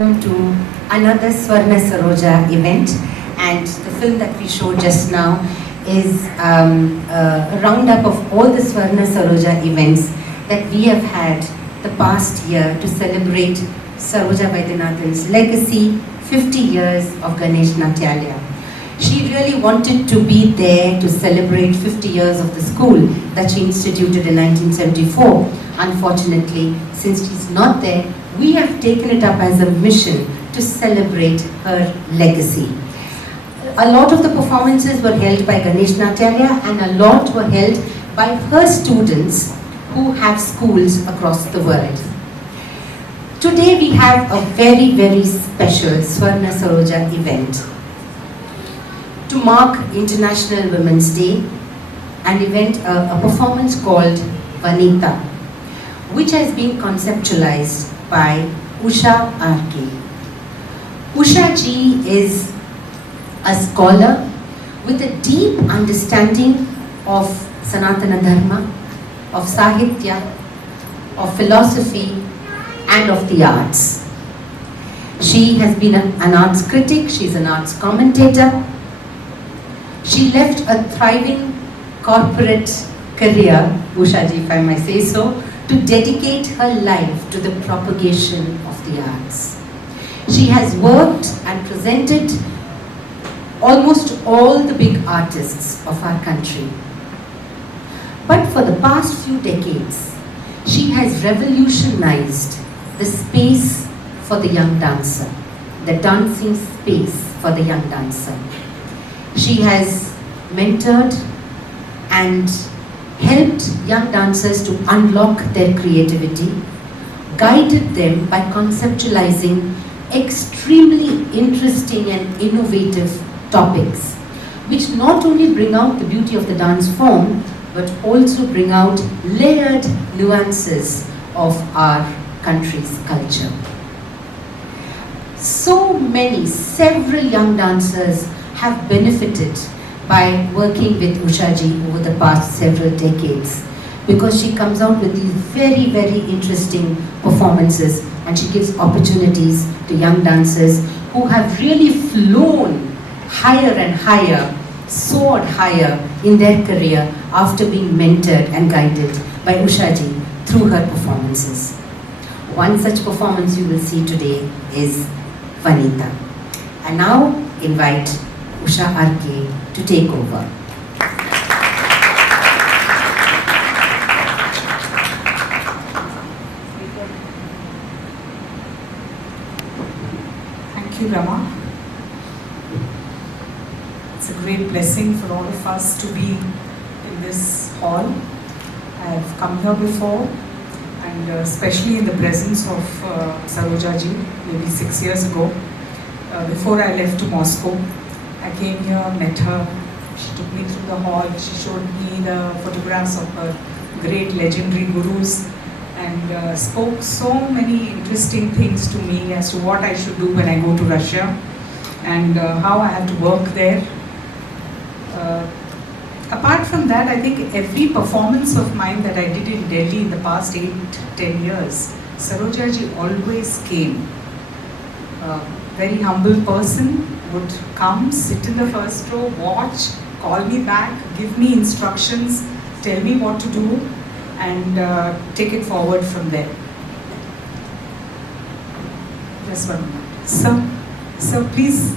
Welcome to another Swarna Saroja event, and the film that we showed just now is a roundup of all the Swarna Saroja events that we have had the past year to celebrate Saroja Vaidyanathan's legacy, 50 years of Ganesh Natyalaya. She really wanted to be there to celebrate 50 years of the school that she instituted in 1974. Unfortunately, since she's not there, we have taken it up as a mission to celebrate her legacy. A lot of the performances were held by Ganesh Natyalaya and a lot were held by her students who have schools across the world. Today we have a very, very special Swarna Saroja event. To mark International Women's Day, a performance called Vanita, which has been conceptualized by Usha R.K. Usha ji is a scholar with a deep understanding of Sanatana Dharma, of Sahitya, of philosophy, and of the arts. She has been an arts critic, she's an arts commentator. She left a thriving corporate career, Usha ji, if I may say so, to dedicate her life to the propagation of the arts. She has worked and presented almost all the big artists of our country. But for the past few decades, she has revolutionized the space for the young dancer, the dancing space for the young dancer. She has mentored and helped young dancers to unlock their creativity, guided them by conceptualizing extremely interesting and innovative topics, which not only bring out the beauty of the dance form, but also bring out layered nuances of our country's culture. Several young dancers have benefited by working with Usha ji over the past several decades, because she comes out with these very, very interesting performances and she gives opportunities to young dancers who have really flown higher and higher, soared higher in their career after being mentored and guided by Usha ji through her performances. One such performance you will see today is Vanita. I now invite Usha R.K. to take over. Thank you, Rama. It's a great blessing for all of us to be in this hall. I've come here before, and especially in the presence of Saroja ji, maybe 6 years ago. Before I left to Moscow, I came here, met her, she took me through the hall, she showed me the photographs of her great legendary gurus and spoke so many interesting things to me as to what I should do when I go to Russia and how I have to work there. Apart from that, I think every performance of mine that I did in Delhi in the past 8-10 years, Saroja ji always came. Very humble person, would come, sit in the first row, watch, call me back, give me instructions, tell me what to do, and take it forward from there. Just one minute. Sir, please.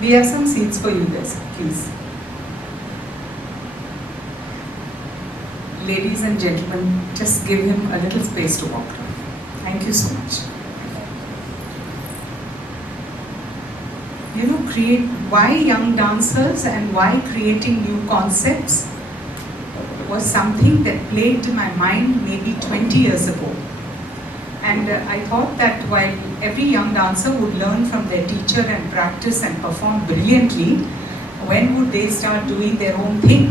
We have some seats for you there, please. Ladies and gentlemen, just give him a little space to walk through. Thank you so much. Why young dancers and why creating new concepts was something that plagued my mind maybe 20 years ago. And I thought that while every young dancer would learn from their teacher and practice and perform brilliantly, when would they start doing their own thing?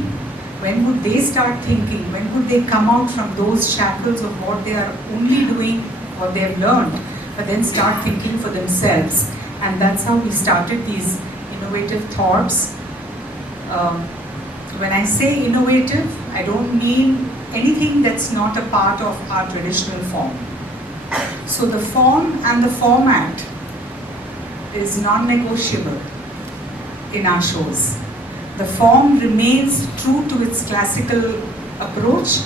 When would they start thinking? When would they come out from those shackles of what they are only doing, what they have learned, but then start thinking for themselves? And that's how we started these innovative thoughts. When I say innovative, I don't mean anything that's not a part of our traditional form. So the form and the format is non-negotiable in our shows. The form remains true to its classical approach,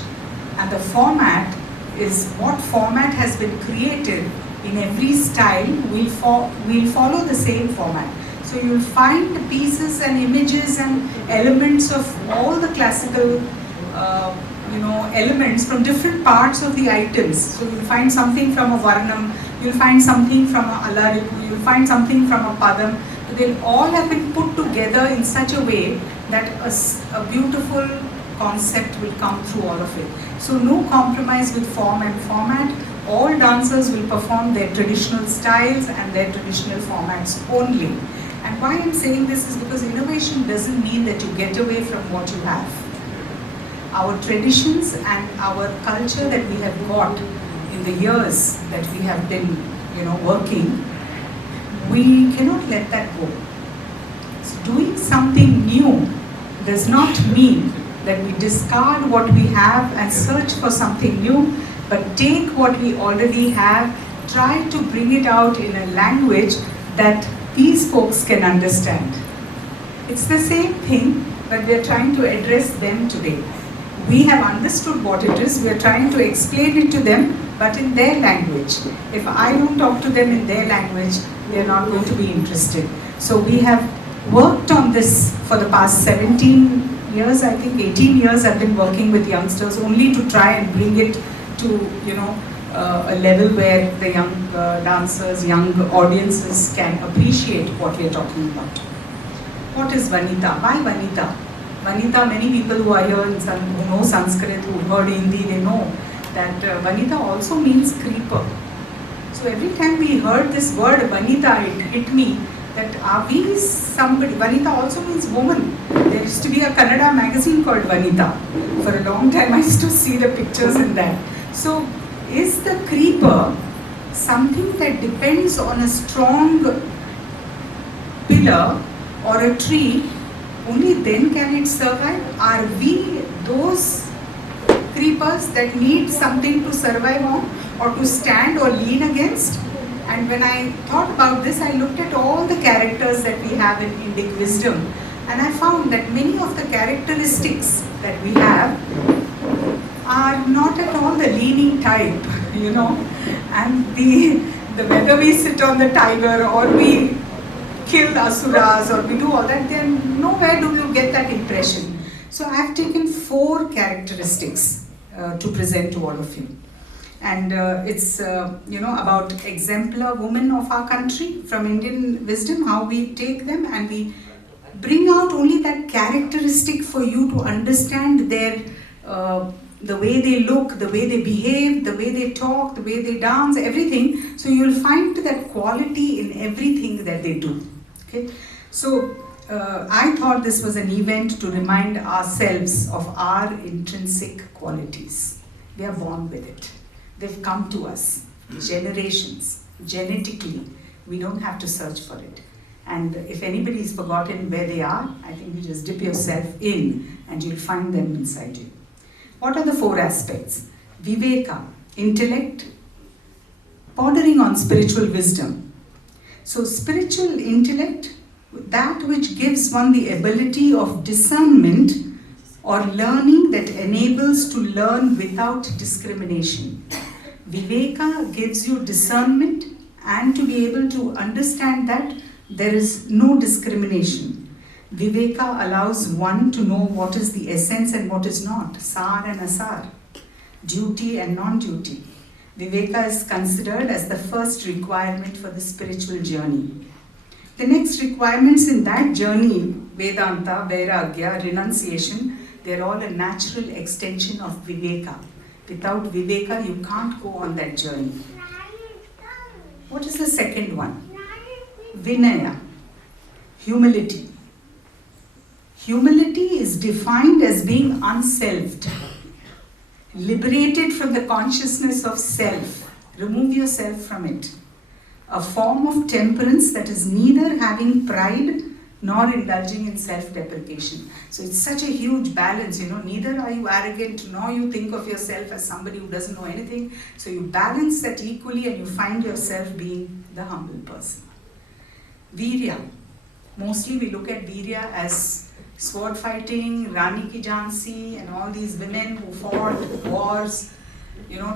and the format is what format has been created in every style. We'll follow the same format. So you'll find pieces and images and elements of all the classical elements from different parts of the items. So you'll find something from a Varnam, you'll find something from a Alariku, you'll find something from a Padam. They'll all have been put together in such a way that a beautiful concept will come through all of it. So no compromise with form and format. All dancers will perform their traditional styles and their traditional formats only. And why I'm saying this is because innovation doesn't mean that you get away from what you have. Our traditions and our culture that we have got in the years that we have been, working, we cannot let that go. So doing something new does not mean that we discard what we have and search for something new, but take what we already have, try to bring it out in a language that these folks can understand. It's the same thing, but we're trying to address them today. We have understood what it is, we're trying to explain it to them, but in their language. If I don't talk to them in their language, they're not going to be interested. So we have worked on this for the past 17 years, I think 18 years I've been working with youngsters only to try and bring it to, a level where the young dancers, young audiences can appreciate what we're talking about. What is Vanita? Why Vanita? Vanita, many people who are here who know Sanskrit, who heard Hindi, they know that Vanita also means creeper. So every time we heard this word Vanita, it hit me that are we somebody? Vanita also means woman. There used to be a Kannada magazine called Vanita. For a long time I used to see the pictures in that. So is the creeper something that depends on a strong pillar or a tree? Only then can it survive? Are we those creepers that need something to survive on or to stand or lean against? And when I thought about this, I looked at all the characters that we have in Indic wisdom, and I found that many of the characteristics that we have are not at all the leaning type, and the whether we sit on the tiger or we kill asuras or we do all that, then nowhere do you get that impression. So I have taken 4 characteristics to present to all of you. And it's about exemplar women of our country from Indian wisdom, how we take them and we bring out only that characteristic for you to understand their the way they look, the way they behave, the way they talk, the way they dance, everything. So you'll find that quality in everything that they do. Okay? So I thought this was an event to remind ourselves of our intrinsic qualities. We are born with it. They've come to us, generations, genetically. We don't have to search for it. And if anybody's forgotten where they are, I think you just dip yourself in and you'll find them inside you. What are the 4 aspects? Viveka, intellect, bordering on spiritual wisdom. So spiritual intellect, that which gives one the ability of discernment or learning that enables to learn without discrimination. Viveka gives you discernment and to be able to understand that there is no discrimination. Viveka allows one to know what is the essence and what is not, sar and asar, duty and non-duty. Viveka is considered as the first requirement for the spiritual journey. The next requirements in that journey, Vedanta, Vairagya, renunciation, they're all a natural extension of Viveka. Without Viveka, you can't go on that journey. What is the second one? Vinaya, humility. Humility is defined as being unselfed, liberated from the consciousness of self. Remove yourself from it. A form of temperance that is neither having pride nor indulging in self-deprecation. So it's such a huge balance, neither are you arrogant, nor you think of yourself as somebody who doesn't know anything. So you balance that equally and you find yourself being the humble person. Virya. Mostly we look at Virya as sword fighting, Rani Ki Jhansi, and all these women who fought wars,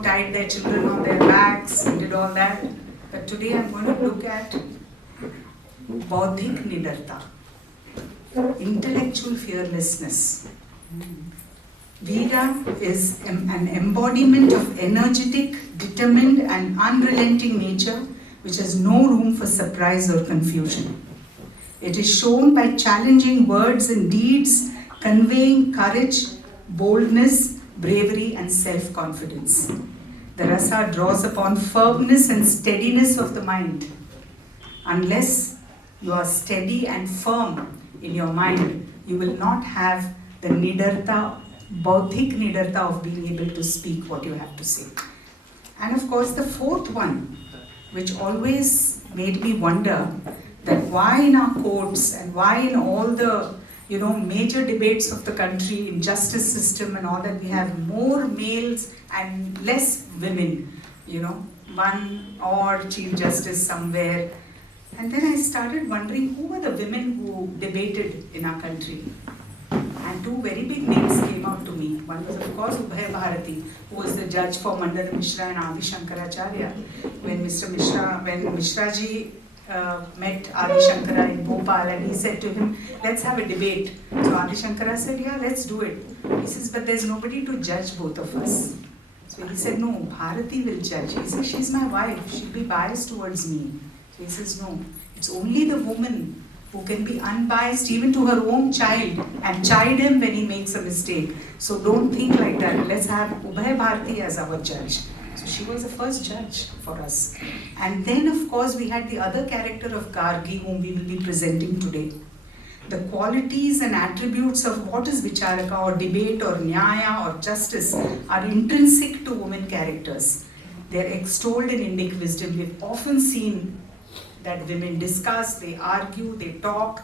tied their children on their backs and did all that. But today I'm going to look at Bauddhik Nidarta, intellectual fearlessness. Veera is an embodiment of energetic, determined and unrelenting nature which has no room for surprise or confusion. It is shown by challenging words and deeds, conveying courage, boldness, bravery and self-confidence. The rasa draws upon firmness and steadiness of the mind. Unless you are steady and firm in your mind, you will not have the nidarta, bauddhik nidarta of being able to speak what you have to say. And of course the fourth one, which always made me wonder that why in our courts and why in all the major debates of the country, in justice system and all that, we have more males and less women, one or chief justice somewhere. And then I started wondering who were the women who debated in our country. And two very big names came out to me. One was of course Ubhay Bharati, who was the judge for Mandana Mishra and Adi Shankaracharya. When Mishra ji met Adi Shankara in Bhopal and he said to him, let's have a debate. So Adi Shankara said, yeah, let's do it. He says, but there's nobody to judge both of us. So he said, no, Bharati will judge. He says, she's my wife, she'll be biased towards me. So he says, no, it's only the woman who can be unbiased even to her own child and chide him when he makes a mistake. So don't think like that. Let's have Ubhay Bharati as our judge. So she was the first judge for us. And then of course we had the other character of Gargi, whom we will be presenting today. The qualities and attributes of what is Vicharaka or debate or Nyaya or justice are intrinsic to women characters. They are extolled in Indic wisdom. We've often seen that women discuss, they argue, they talk.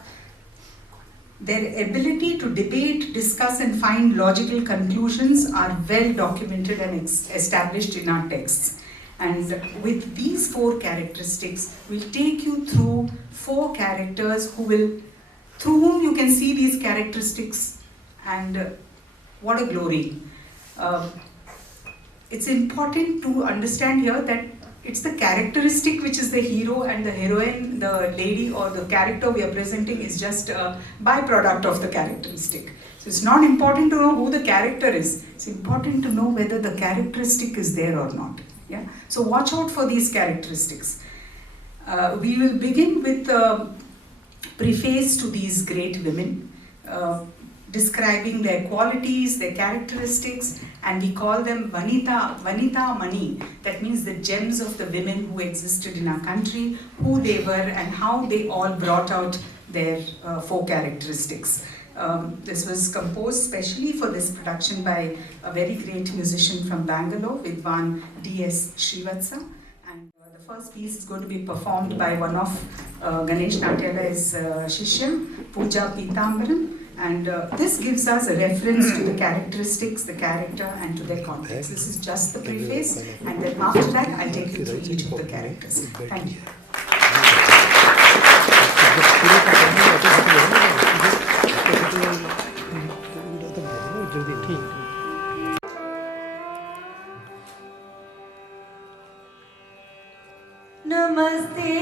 Their ability to debate, discuss and find logical conclusions are well documented and established in our texts. And with these four characteristics, we'll take you through four characters through whom you can see these characteristics, and what a glory. It's important to understand here that it's the characteristic which is the hero, and the heroine, the lady or the character we are presenting is just a byproduct of the characteristic. So it's not important to know who the character is. It's important to know whether the characteristic is there or not. Yeah. So watch out for these characteristics. We will begin with a preface to these great women, describing their qualities, their characteristics, and we call them Vanita Mani. That means the gems of the women who existed in our country, who they were and how they all brought out their four characteristics. This was composed specially for this production by a very great musician from Bangalore, Vidwan D.S. Srivatsa. And the first piece is going to be performed by one of Ganesh Natyalaya's Shishya, Pooja Pitambaram. And this gives us a reference to the characteristics, the character, and to their context. This is just the preface, and then after that, I'll take you through each of the characters. Thank you. Namaste.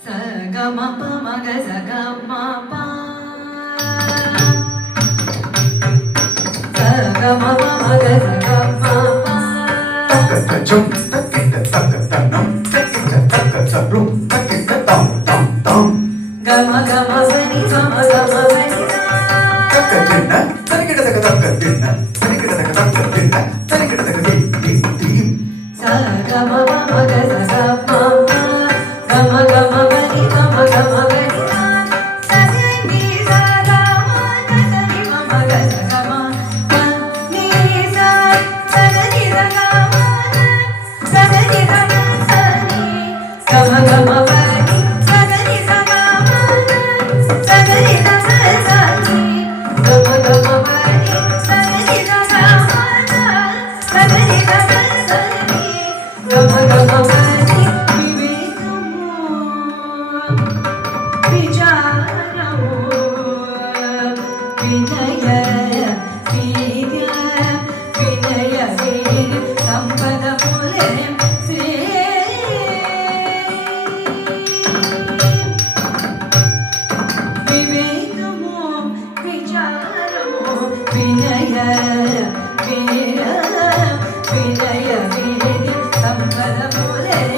Sagama pa maga sagama pa. Sagama pa maga sagama pa. Takka chum takka takka tanam takka takka sabrum takka tam tam tam. Gama gama vani gama gama vani. Takka dinna tanikita takka dinna tanikita takka dinna tanikita takka dim dim. Sagama pa maga sagama pa. Gama gama vani gama gama vani. Sagani sagama sagani mama ga sagama pa. Ni sa sagani sagama sagani sagani gama gama vani sagani sagama sagani sagani gama gama vani sagani sagama sagani sagani gama gama vani. Vinaya, Vinaya, Vinaya, Sampadamulle.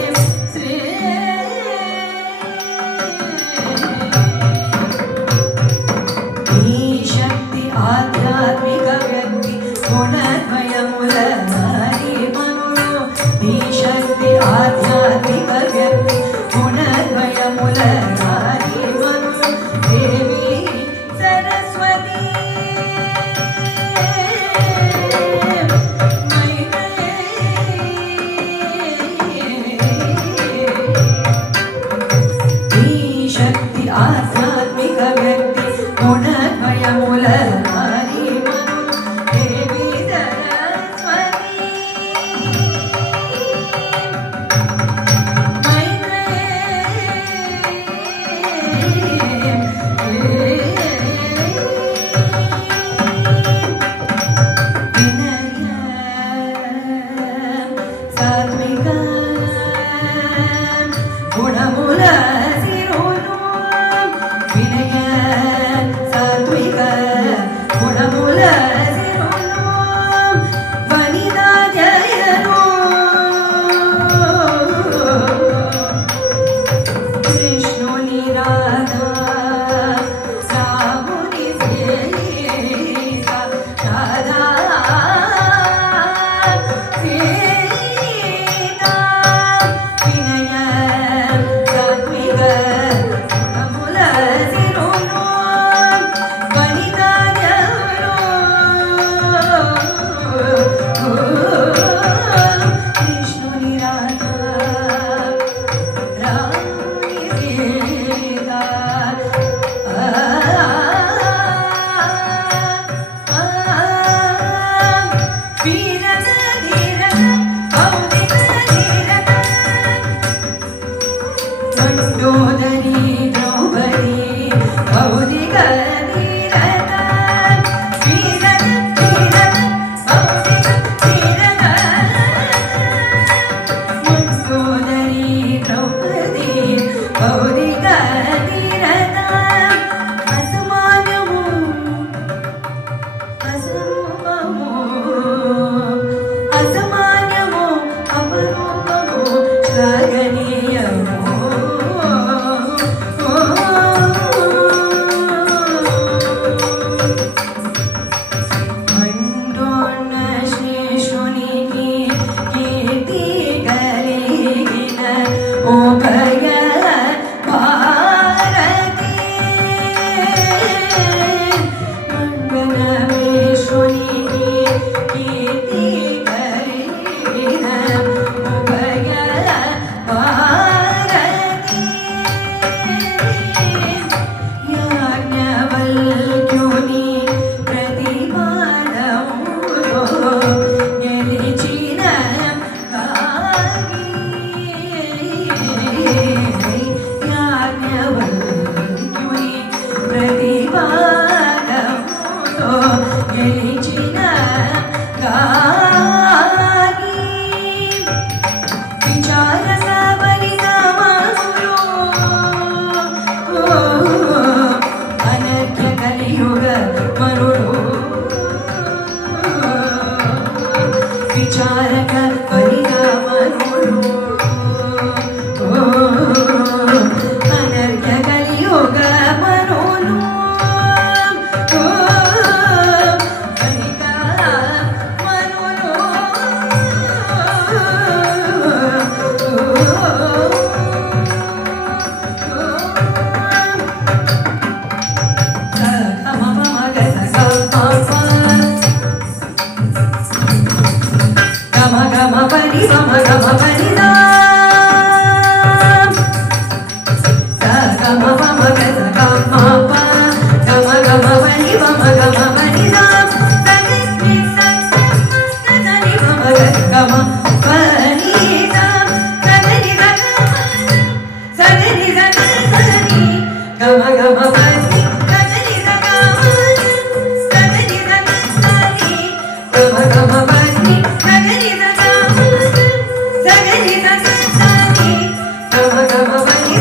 विचारक Vanita मनोनु अनर्घ्य कलियोग मनोनु Vanita मनोनु Gama gama pani gama gama pani da sa gama gama gama gama pa gama gama pani gama gama pani da sa ni sa sa ni gama gama pani da sa ni da sa ni da sa ni gama gama pani sa ni da gama sa ni da sa ni gama gama pani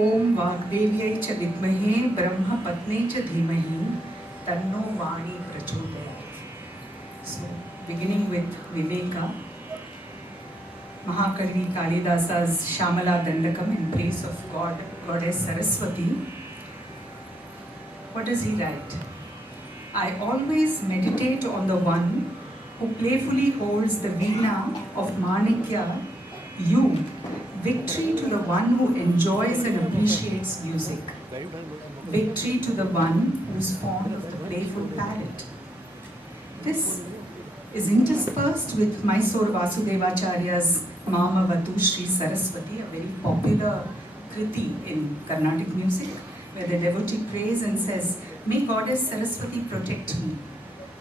ओम वाग्देव्यै च विद्महे ब्रह्मपत्न्यै च धीमहि तन्नो वाणी प्रचोदयात्. So, beginning with Viveka, Mahakavi Kalidasa's Shamala Dandakam in praise of Goddess Saraswati. What does he write? I always meditate on the one who playfully holds the veena of Manikya, you. Victory to the one who enjoys and appreciates music. Victory to the one who is fond of the playful palate. This is interspersed with Mysore Vasudevacharya's Mama Vatu Shri Saraswati, a very popular kriti in Carnatic music, where the devotee prays and says, "May Goddess Saraswati protect me,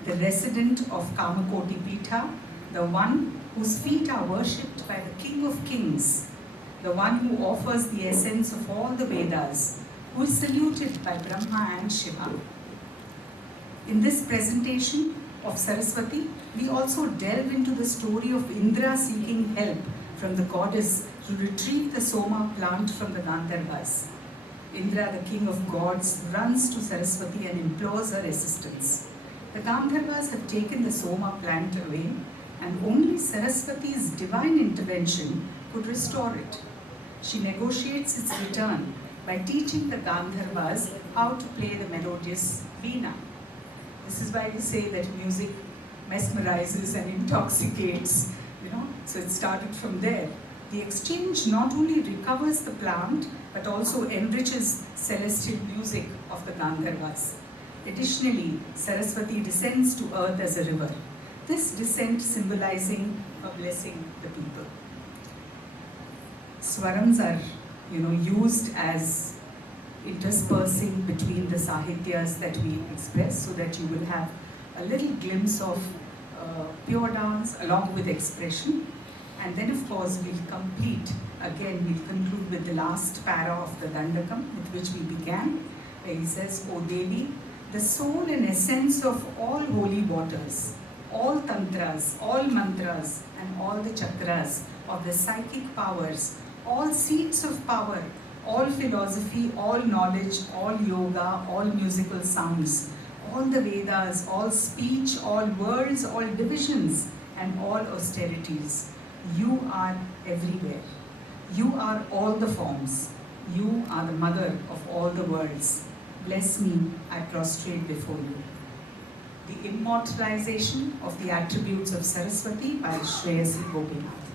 the resident of Kamakoti Pitha, the one whose feet are worshipped by the King of Kings, the one who offers the essence of all the Vedas, who is saluted by Brahma and Shiva." In this presentation of Saraswati, we also delve into the story of Indra seeking help from the goddess to retrieve the Soma plant from the Gandharvas. Indra, the king of gods, runs to Saraswati and implores her assistance. The Gandharvas have taken the Soma plant away, and only Saraswati's divine intervention could restore it. She negotiates its return by teaching the Gandharvas how to play the melodious veena. This is why we say that music mesmerizes and intoxicates, so it started from there. The exchange not only recovers the plant, but also enriches celestial music of the Gandharvas. Additionally, Saraswati descends to earth as a river. This descent symbolizing a blessing the people. Swarams are, used as interspersing between the sahityas that we express, so that you will have a little glimpse of pure dance along with expression. And then, of course, we'll conclude with the last para of the Dandakam, with which we began, where he says, "O Devi, the soul and essence of all holy waters, all tantras, all mantras, and all the chakras of the psychic powers, all seats of power, all philosophy, all knowledge, all yoga, all musical sounds, all the Vedas, all speech, all worlds, all divisions, and all austerities. You are everywhere. You are all the forms. You are the mother of all the worlds. Bless me, I prostrate before you." The immortalization of the attributes of Saraswati by Shreyasi Gopinath.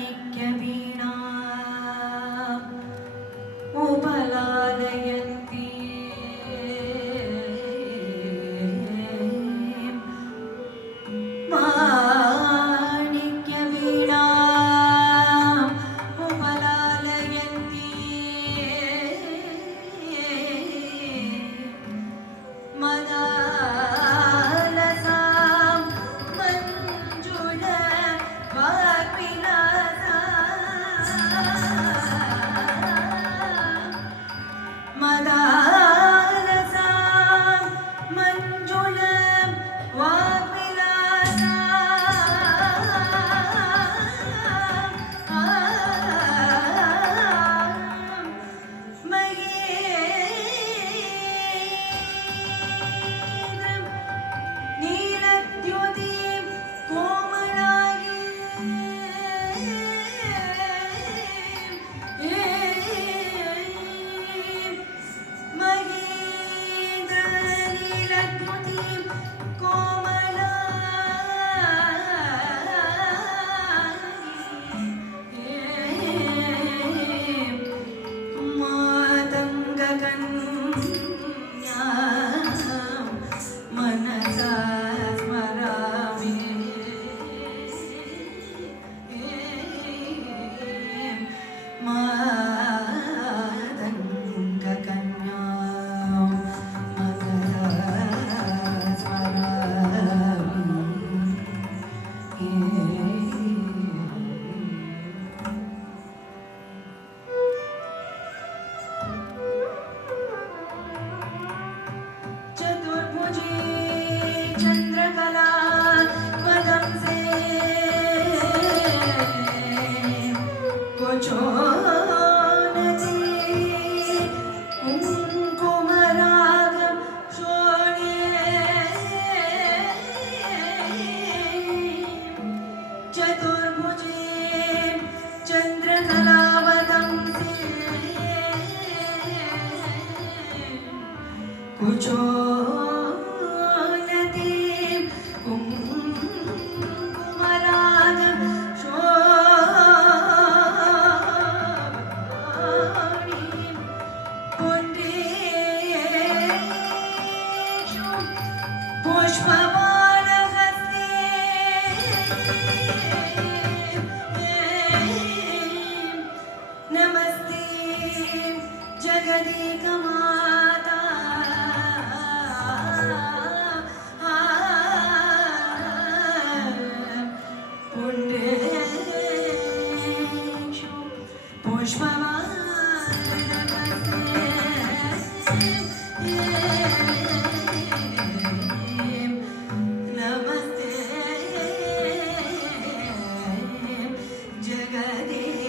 माणिक्यवीणा उपलालयन्ती माणिक्यवीणा उपलालयन्ती मदालसां मञ्जुळ वाग्विलासा मदालसां मञ्जुळ वाग्विलासा महेन्द्रं नीलद्युतिं मनसा स्मरामि मातङ्गकन्या मनसा चतुर्भुजे चन्द्रकला वदंसे कुचोनति कुङ्कुमरागं शोणे चतुर्भुजे चन्द्रकला वदंसे कुचोनति कुङ्कुमरागं शोणि पुण्डेषु पुष्पबाणहस्ते नमस्ते जगदेकमाता पुण्डेषु नमस्ते जगदेकमाता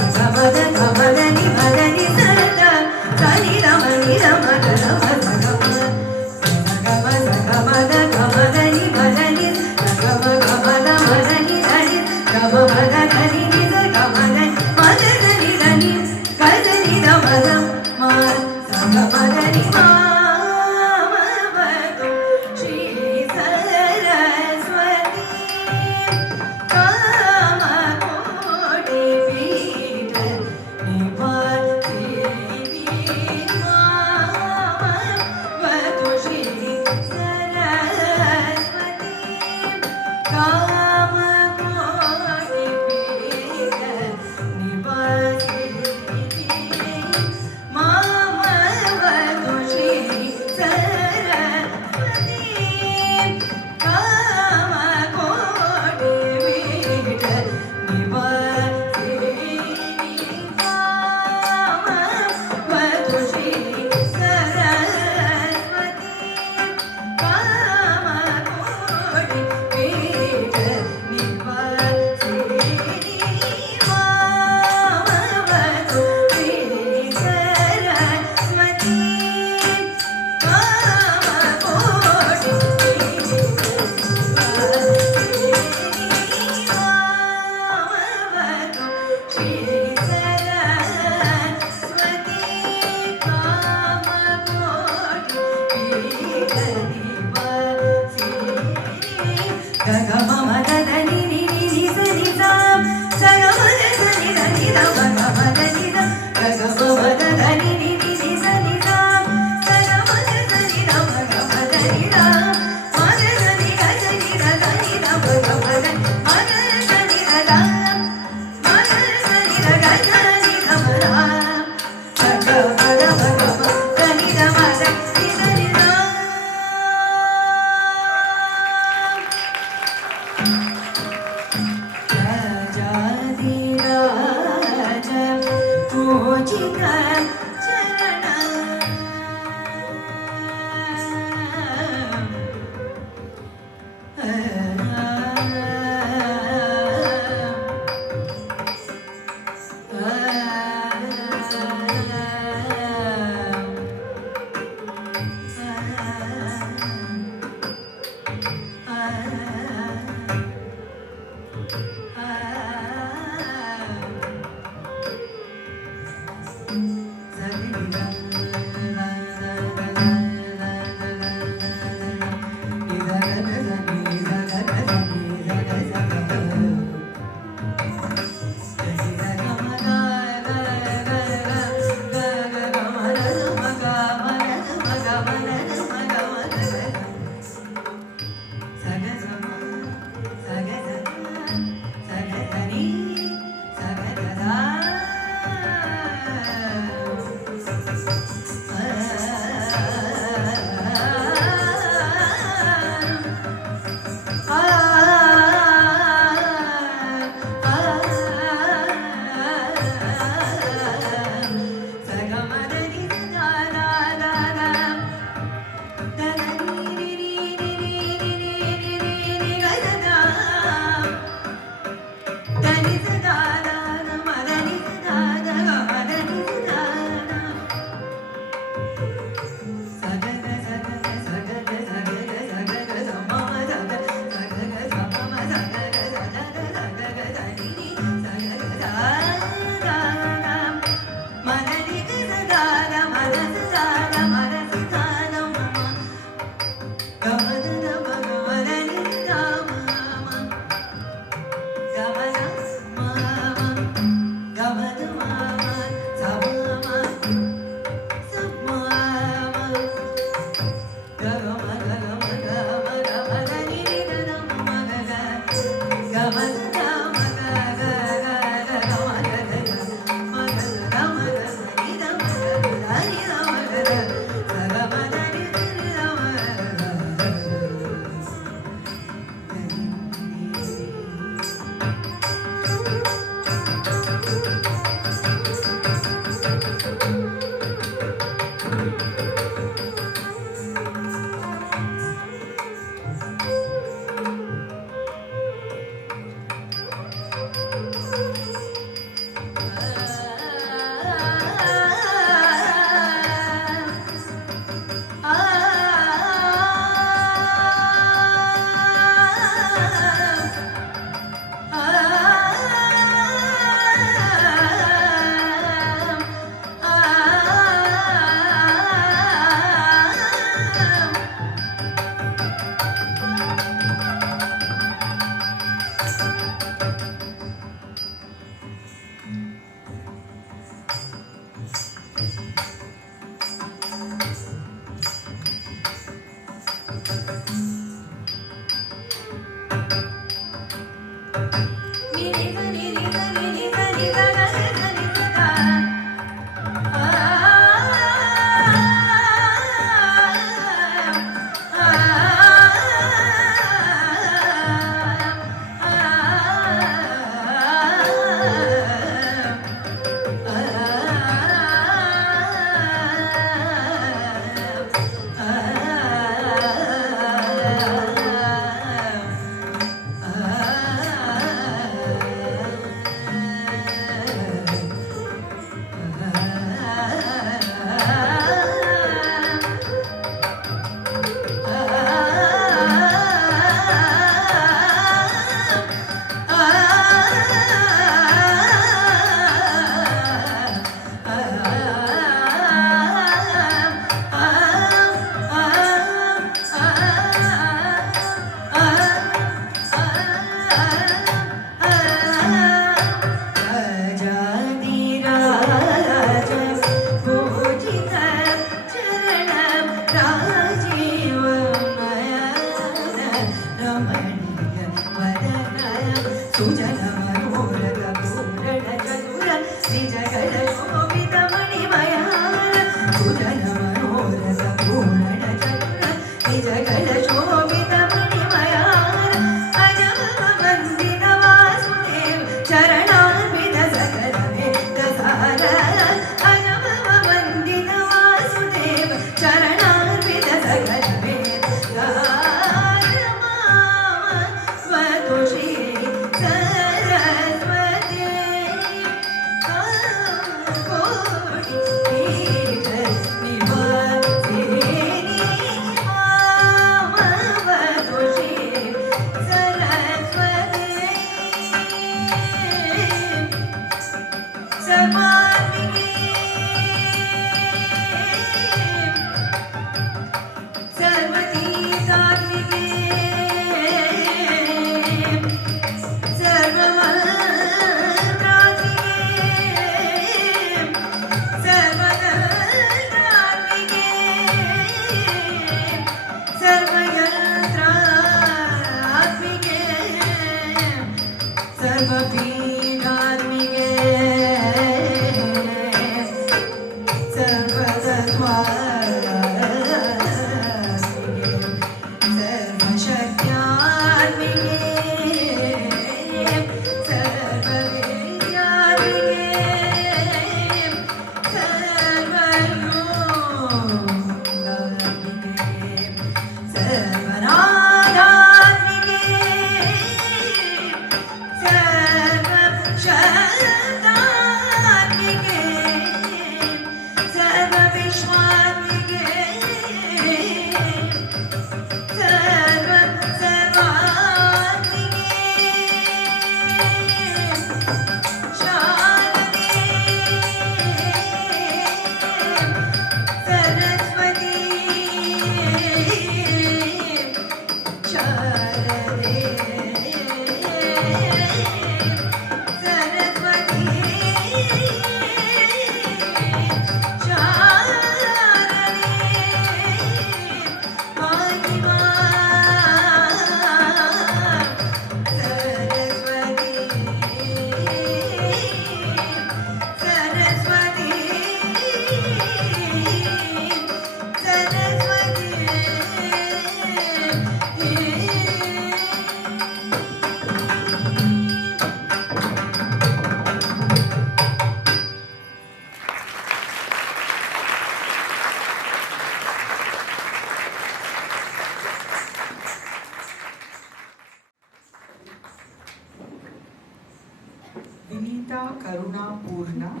Vanita Karuna Purna,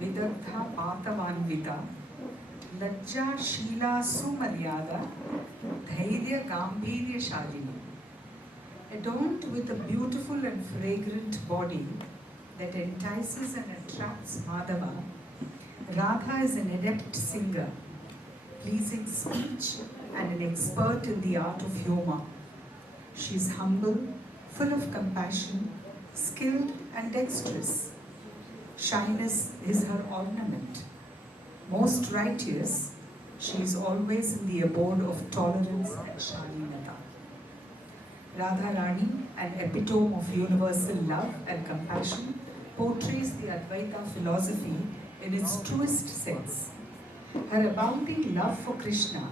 Vidagdha Patavanvita, Lajja Sheela Sumaryada, Dhairya Gambhirya Shalini. Adorned with a beautiful and fragrant body that entices and attracts Madhava, Radha is an adept singer, pleasing speech and an expert in the art of humor. She is humble, full of compassion, skilled and dexterous. Shyness is her ornament. Most righteous, she is always in the abode of tolerance and shalinata. Radharani, an epitome of universal love and compassion, portrays the Advaita philosophy in its truest sense. Her abounding love for Krishna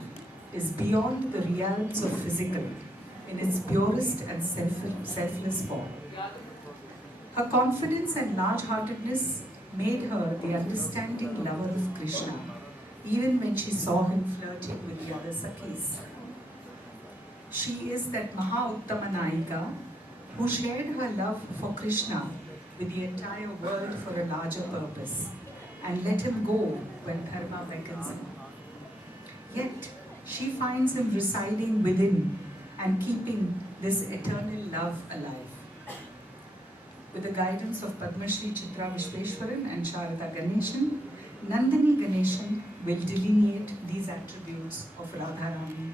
is beyond the realms of physical in its purest and selfless form. Her confidence and large-heartedness made her the understanding lover of Krishna, even when she saw him flirting with the other Sakhis. She is that Maha-Uttama Nayika who shared her love for Krishna with the entire world for a larger purpose and let him go when dharma beckons him. Yet, she finds him residing within and keeping this eternal love alive. With the guidance of Padma Shri Chitra Vishweshwaran and Sharada Ganeshan, Nandini Ganeshan will delineate these attributes of Radharani,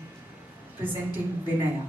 presenting Vinaya.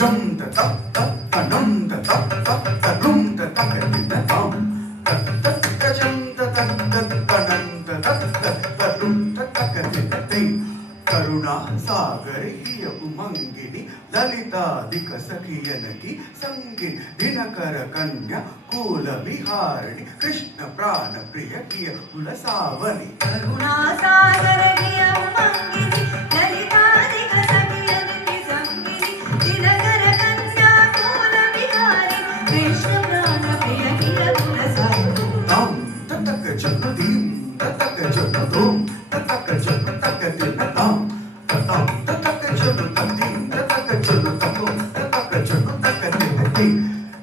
Jum da da da da dum da da करुणा सागर हिय उमंगिनी ललितादिक सखियनकी संगिन दिनकर कन्या cool विहारिणी Krishna प्राण प्रिय किय कुलसावनी करुणा सागर हिय उमंगिनी ललितादिक सखियनकी संगिनी दिनकर कन्या cool विहारिणी Krishna प्राण प्रिय किय कुलसावनी ताम ततक जन्म दीम ततक जन्म धूम ततक जन्म तक दिन ताम तताम ततक जन्म तदीम ततक जन्म ततोम ततक जन्म तक दिन ती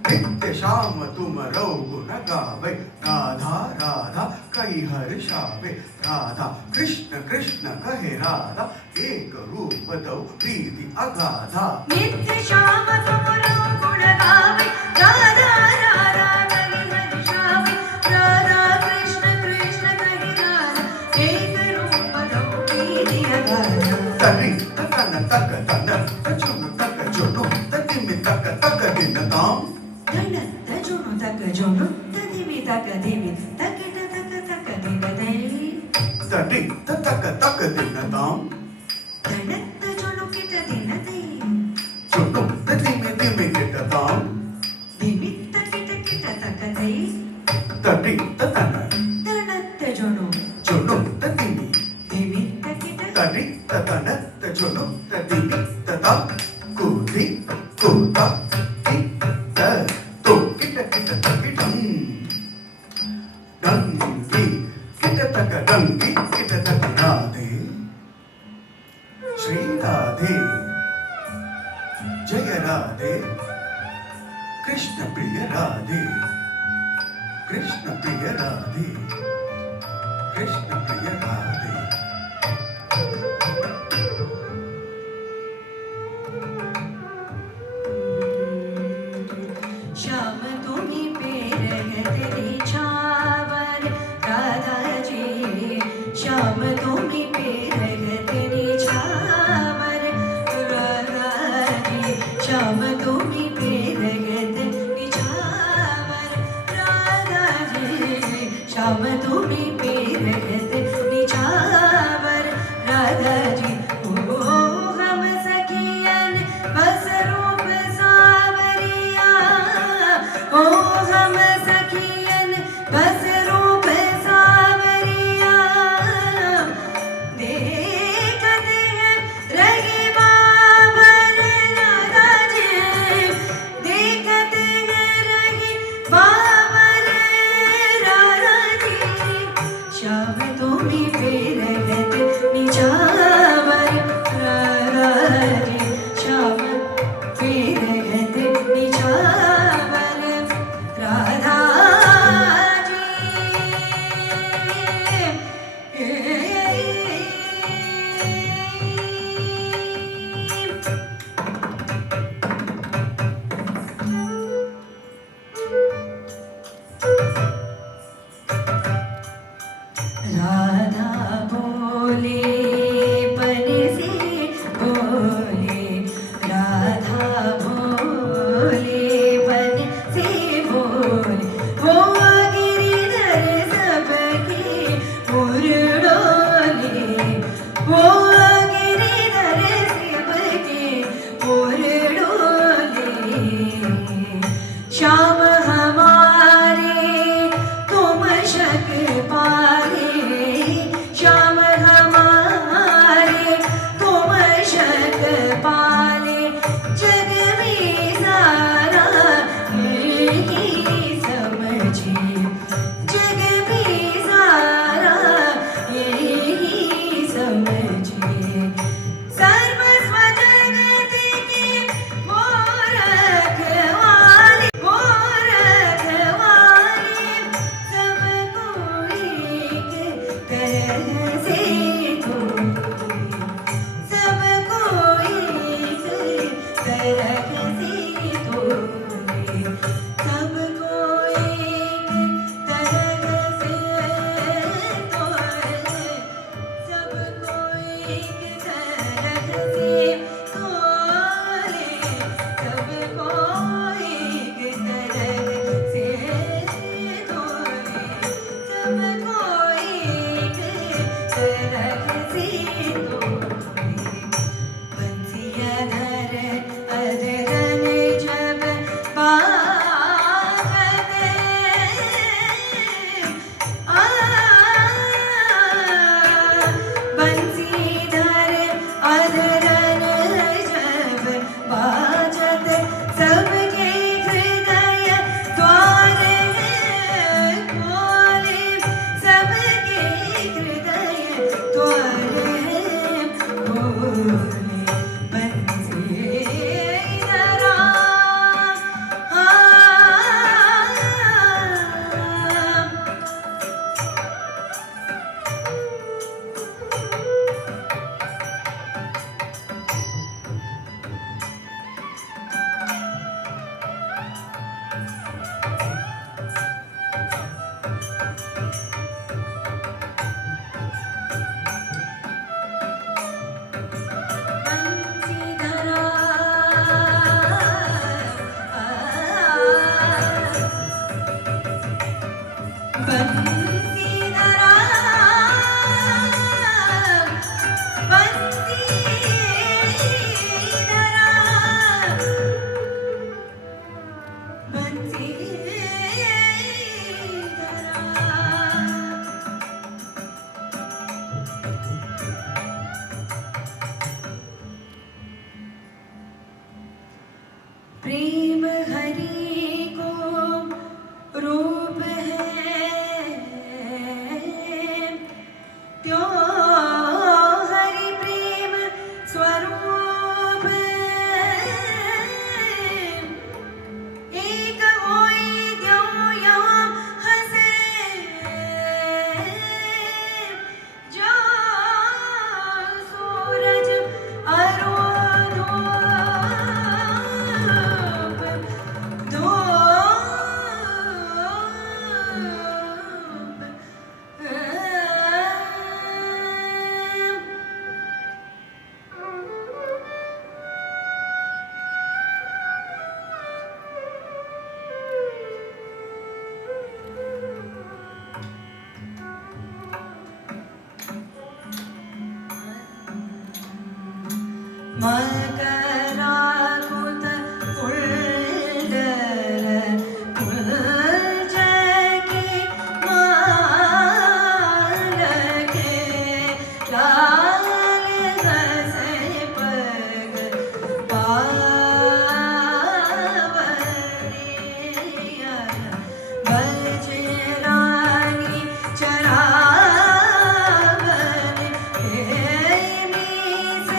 नित्य श्याम तुम रौगुण गावे राधा राधा कई हर्षावे राधा कृष्ण कृष्ण कहे राधा एक रूप दो प्रीति अगाधा नित्य श्याम तुम रौगुण गावे राधा राधा कहि हर्षावे राधा कृष्ण कृष्ण कहि राधा एक रूप दो प्रीति अगाधा तरी तन तक तन तजुनु तक जुनु ततिमि तक तक दिन ताम धन तजुनु तक जुनु तदिमि तक दिमि तकिट तक तक दिन दै तरी तक तक दिन ताम धन तजुनु किट दिन दै जुनु ततिमि दिमि किट ताम दिमि तकिट किट तक दै तरी तन धन तजुनु जुनु ततिमि दिमि तकिट तरी तन तजुनु ततिमि तता कुति कुता कि त तो किट किट तकिटं डंगी किट तक डंगी किट तक राधे श्री राधे जय राधे कृष्ण प्रिय राधे कृष्ण प्रिय राधे कृष्ण प्रिय राधे श्याम तुम्ही पेरगते छावर राधा जी श्याम तुम्ही पेरगते छावर राधा जी श्याम तुम्ही पेरगते छावर राधा जी श्याम तुम्ही पेरगते छावर राधा जी ओ हम सखियन बस रूप सावरिया ओ हम सखियन बस रूप सावरिया देखते हैं रही बाबर राधा जी देखते हैं रही बाबर राधा जी श्याम तुम्ही पेरगत निछावर राधा जी श्याम पेरगत निछावर राधा राधा बोले पन से बोले राधा बोले पन से बोले वो गिरिधर सबके मुरडोले वो गिरिधर सबके मुरडोले श्याम हमारे तुम शक पाले श्याम हमारे तुम शक पाले जग में सारा यही समझे जग में सारा यही समझे सर्वस्व जगत के मोरख वाले सबको एक तरह से धोए सबको एक तरह से धोए सबको एक तरह से धोए सबको एक तरह से धोए सबको एक तरह प्रेम हरि को रूप है त्यों हरि प्रेम स्वरूप एक होई त्यों यहाँ हंसे जो सूरज अरुण मकराकुत कुंडल कुंज की माल के लाल हंसे पग पावनिया बजरानी चरावन हे मीस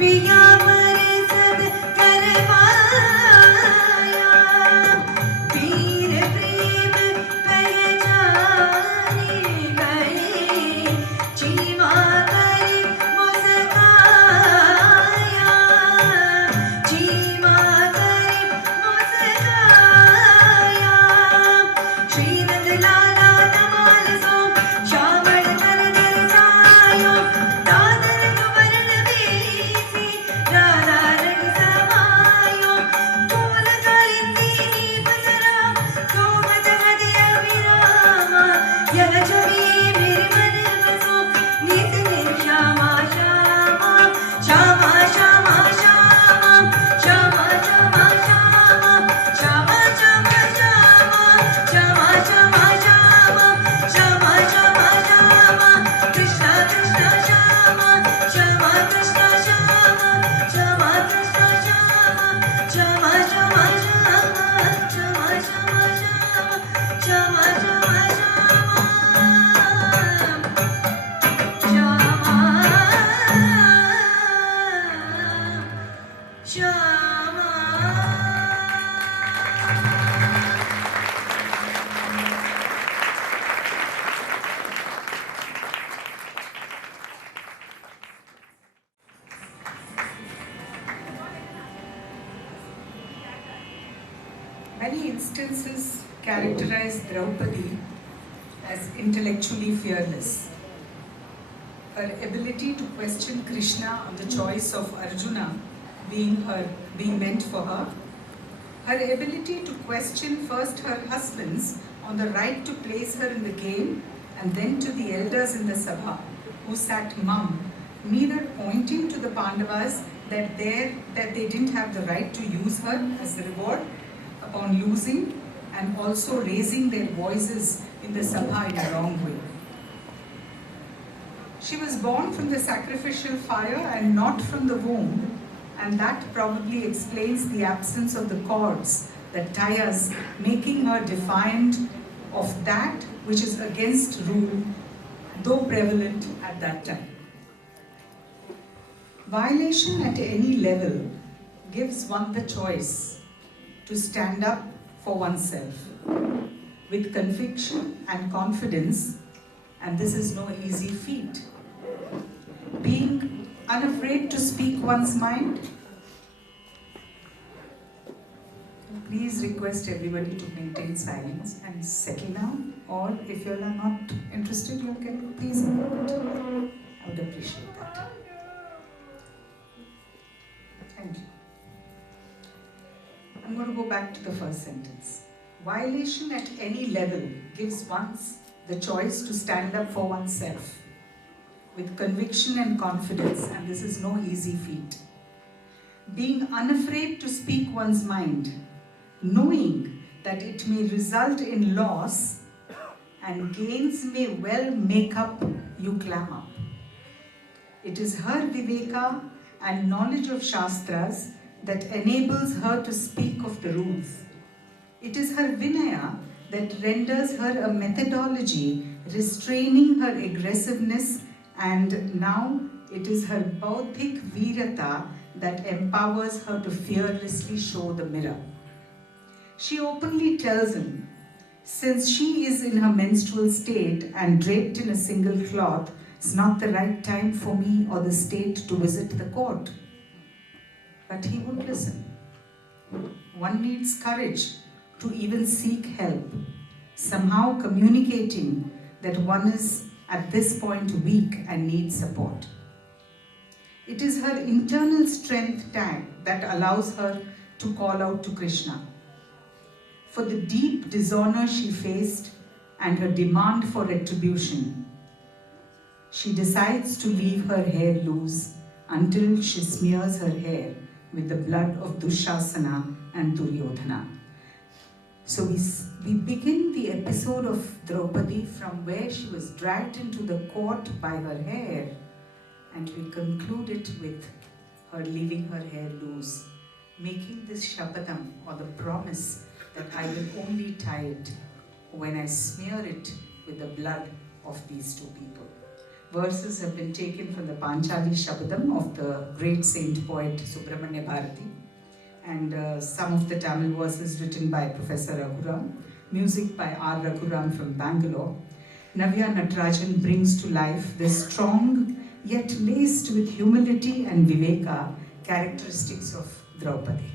पिया मरे सब करवाया पीर प्रेम पहचाने गए चीमा करे मुस्काया चीमा करे मुस्काया श्रीरंग लाला नमाल सो श्यामल कर दर्शायो दादर कुंवरन बेसी राधा रंग समायो फूल कलिंदी बसरा कोमल हृदय विरामा यह छवि मेरे मन बसो नित दिन Shyama Shyama Shyama Shyama Shyama Shyama Shyama Shyama Shyama Shyama Shyama Shyama Shyama Shyama Shyama Shyama Krishna Krishna Shyama Shyama Krishna Shyama Shyama Krishna Shyama Shyama Shyama Shyama Shyama Shyama Shyama Shyama Many instances characterize Draupadi as intellectually fearless. Her ability to question Krishna on the choice of Arjuna being meant for her, her ability to question first her husbands on the right to place her in the game and then to the elders in the Sabha who sat mum, neither pointing to the Pandavas that they didn't have the right to use her as a reward upon losing and also raising their voices in the Sabha in a wrong way. She was born from the sacrificial fire and not from the womb, and that probably explains the absence of the cords that tie us, making her defiant of that which is against rule, though prevalent at that time. Violation at any level gives one the choice to stand up for oneself with conviction and confidence, and this is no easy feat. Being unafraid to speak one's mind. Please request everybody to maintain silence and settle down, or if you are not interested, you can please mute. I would appreciate that. Thank you. I'm going to go back to the first sentence. Violation at any level gives one the choice to stand up for oneself with conviction and confidence, and this is no easy feat. Being unafraid to speak one's mind, knowing that it may result in loss and gains may well make up you clam up. It is her viveka and knowledge of Shastras that enables her to speak of the rules. It is her vinaya that renders her a methodology restraining her aggressiveness, and now it is her bauddhik virata that empowers her to fearlessly show the mirror. She openly tells him, since she is in her menstrual state and draped in a single cloth, it's not the right time for me or the state to visit the court. But he would listen. One needs courage to even seek help, somehow communicating that one is at this point weak and needs support. It is her internal strength tag that allows her to call out to Krishna for the deep dishonor she faced and her demand for retribution. She decides to leave her hair loose until she smears her hair with the blood of Dushasana and Duryodhana. So we begin the episode of Draupadi from where she was dragged into the court by her hair, and we conclude it with her leaving her hair loose, making this shapadam, or the promise, that I will only tie it when I smear it with the blood of these two people. verses have been taken from the Panchali Shabdam of the great saint poet Subramanya Bharati, and some of the Tamil verses written by Professor Raghuram, music by R. Raghuram from Bangalore. Navya Natarajan brings to life this strong yet laced with humility and viveka characteristics of Draupadi.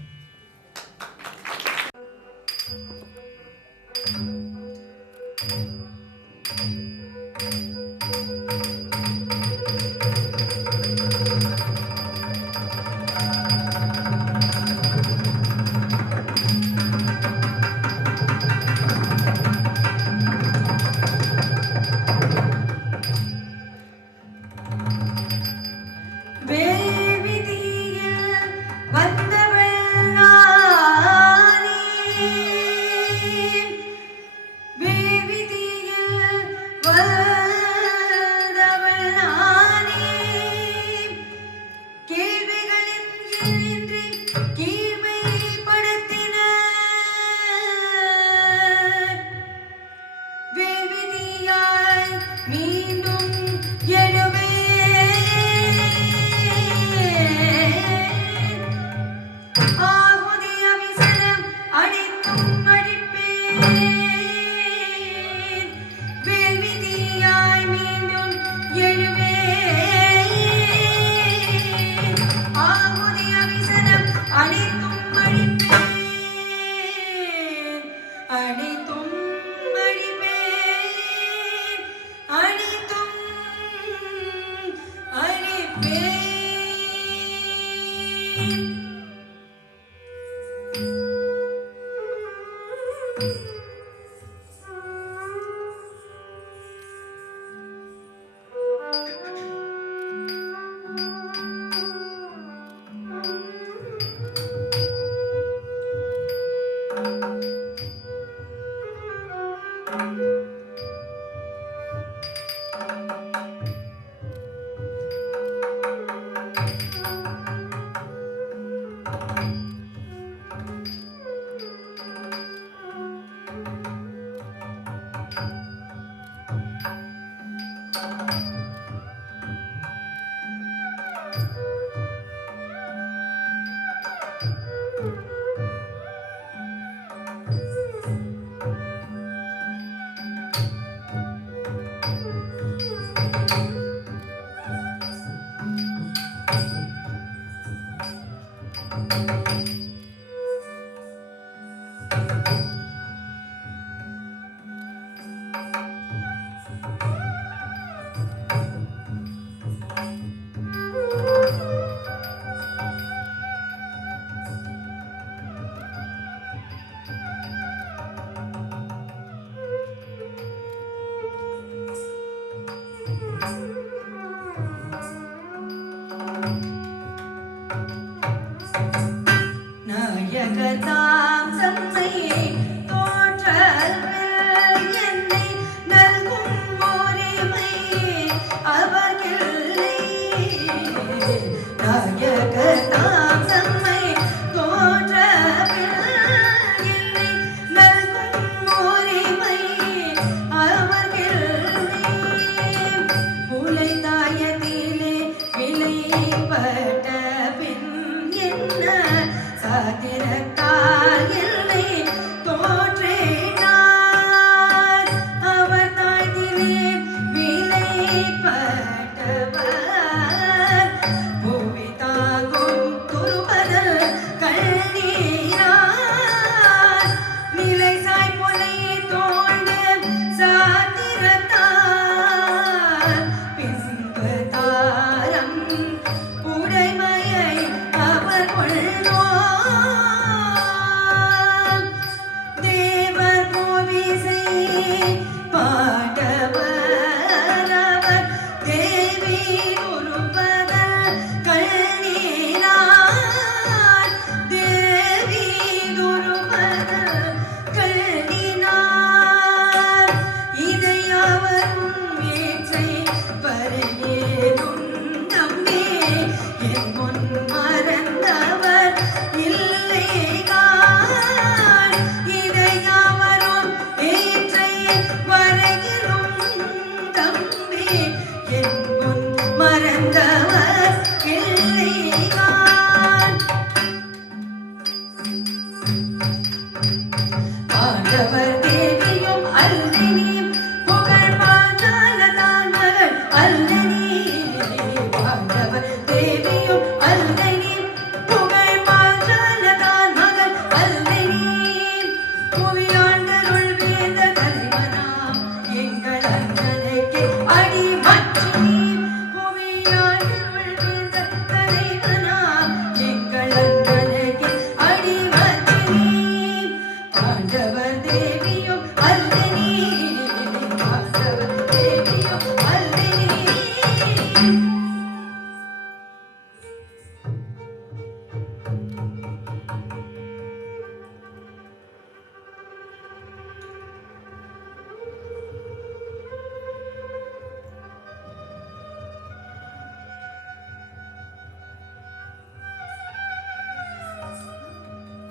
என்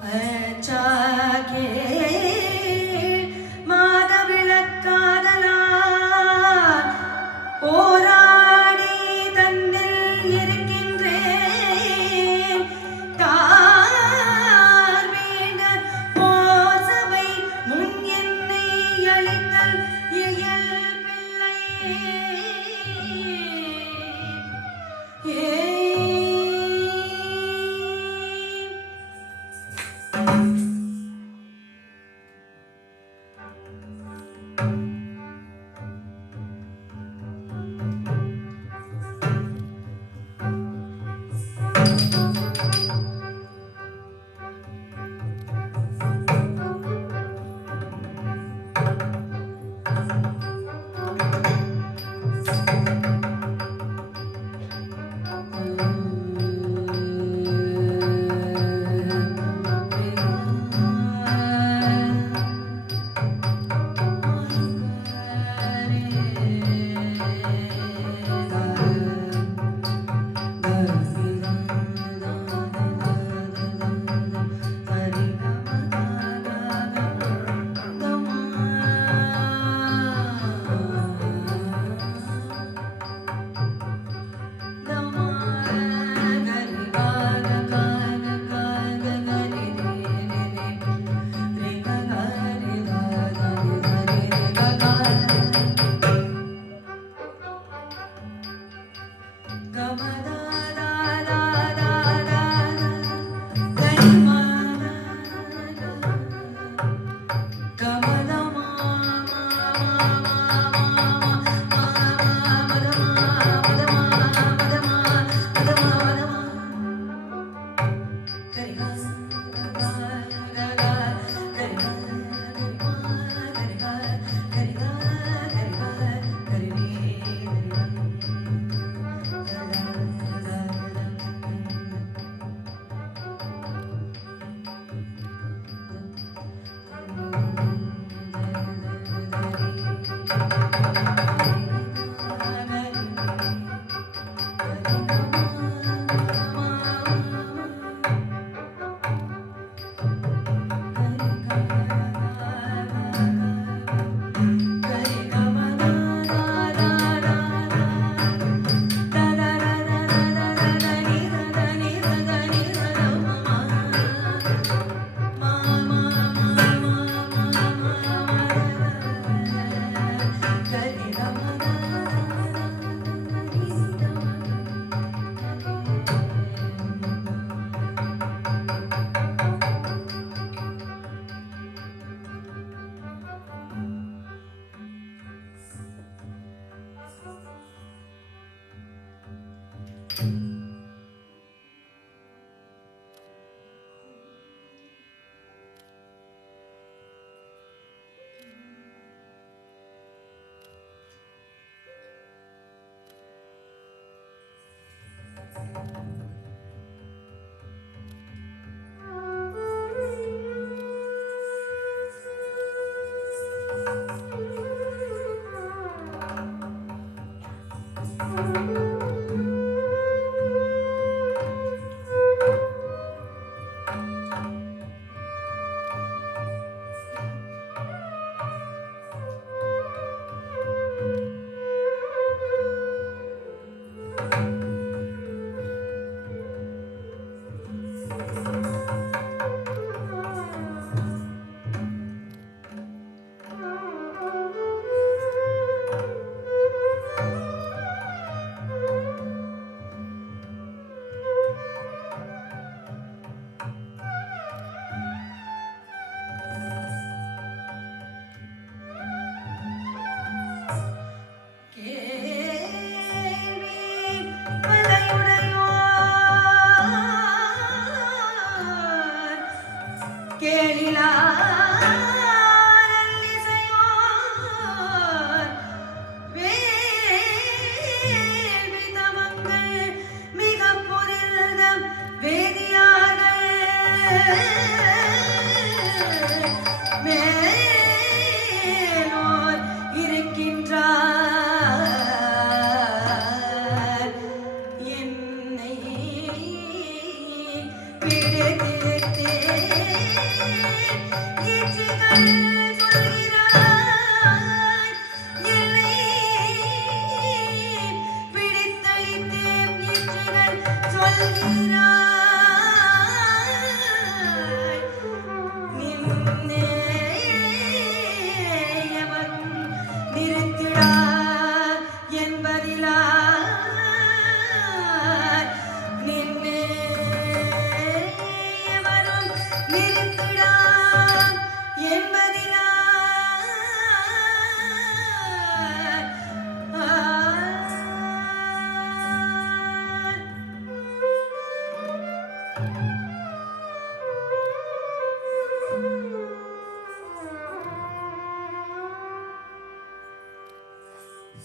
அச்சாகே மாதவிளக்காதலா போராடி தன்னில் இருக்கின்றேன் தார் வீண போசவை முன் என்னை அழித்தல் இயல் பிள்ளையே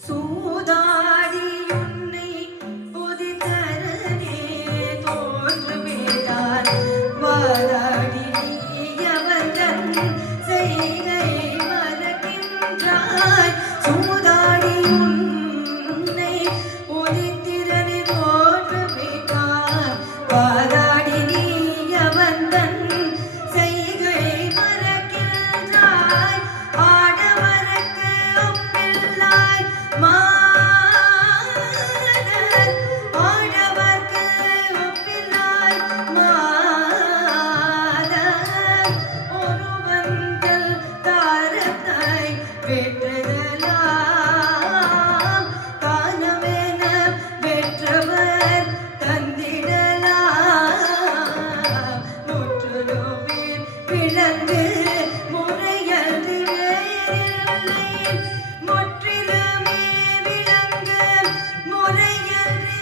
சூதாடி உன்னை புதிதரனே தோன்று வேண்டார் வாதாடி நீயவன் செய்கை மறக்கின்றாய் சூதாடி உன்னை புதித்திரனே தோன்று வேண்டார் வாதாடி நீயவன் செய்கை மறக்கின்றாய் ஆடவருக்கு ஒப்பில்லாய் மாதர் ஆடவர்க்கு ஒப்பில்லாய் மாதர் ஒருவந்தல் தாரத்தை பெற்றதெல்லாம் தானமென பெற்றவர் தந்திடலாம் முற்றுலுமே விளங்கு முறையன்று வேறில்லை முற்றிலுமே விளங்கு முறையன்று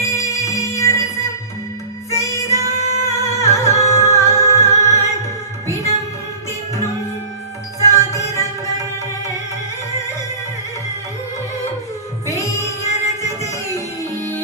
பேயரசம் செய்தாய் பிணம் தின்னும் சாதிரங்கள் பேயரசு செய்தாய்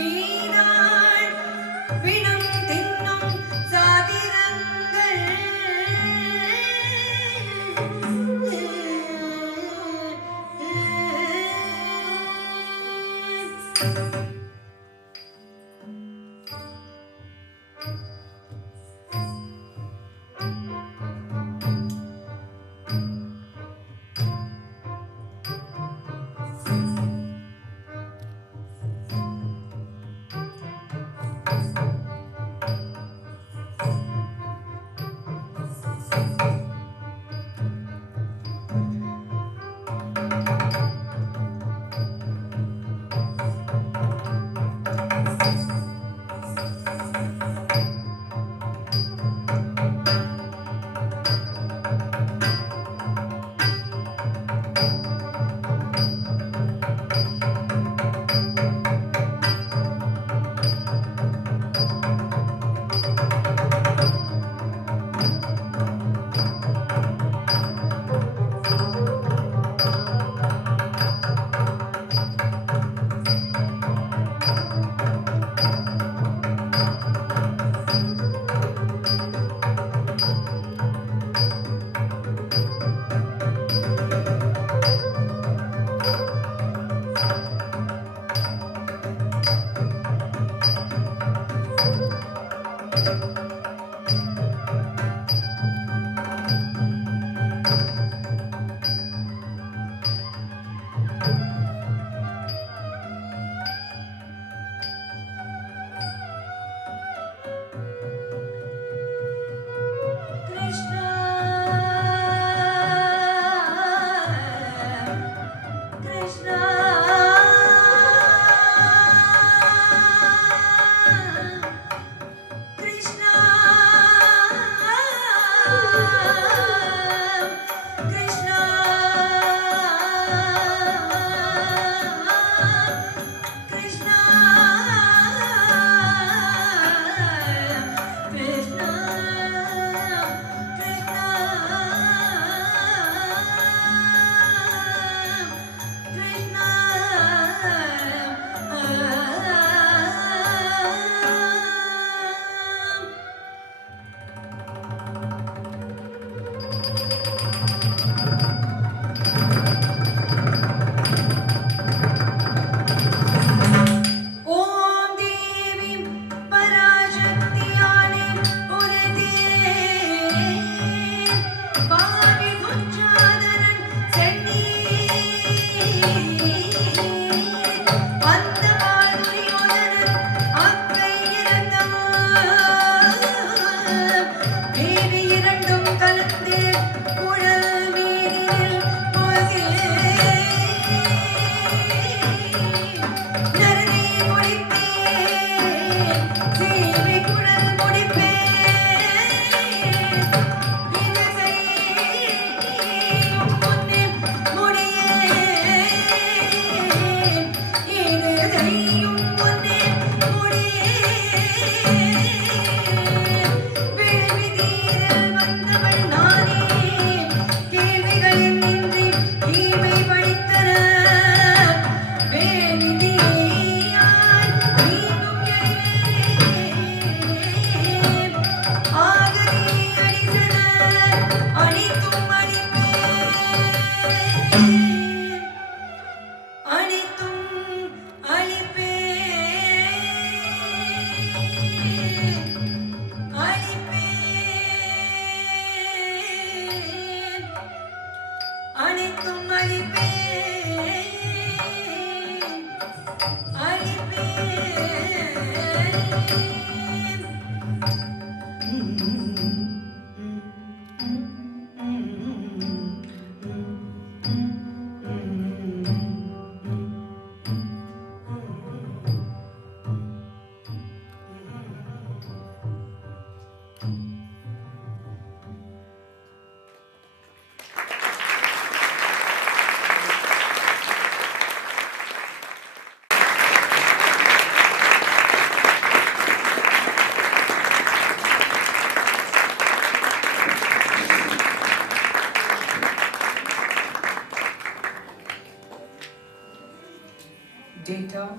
Data,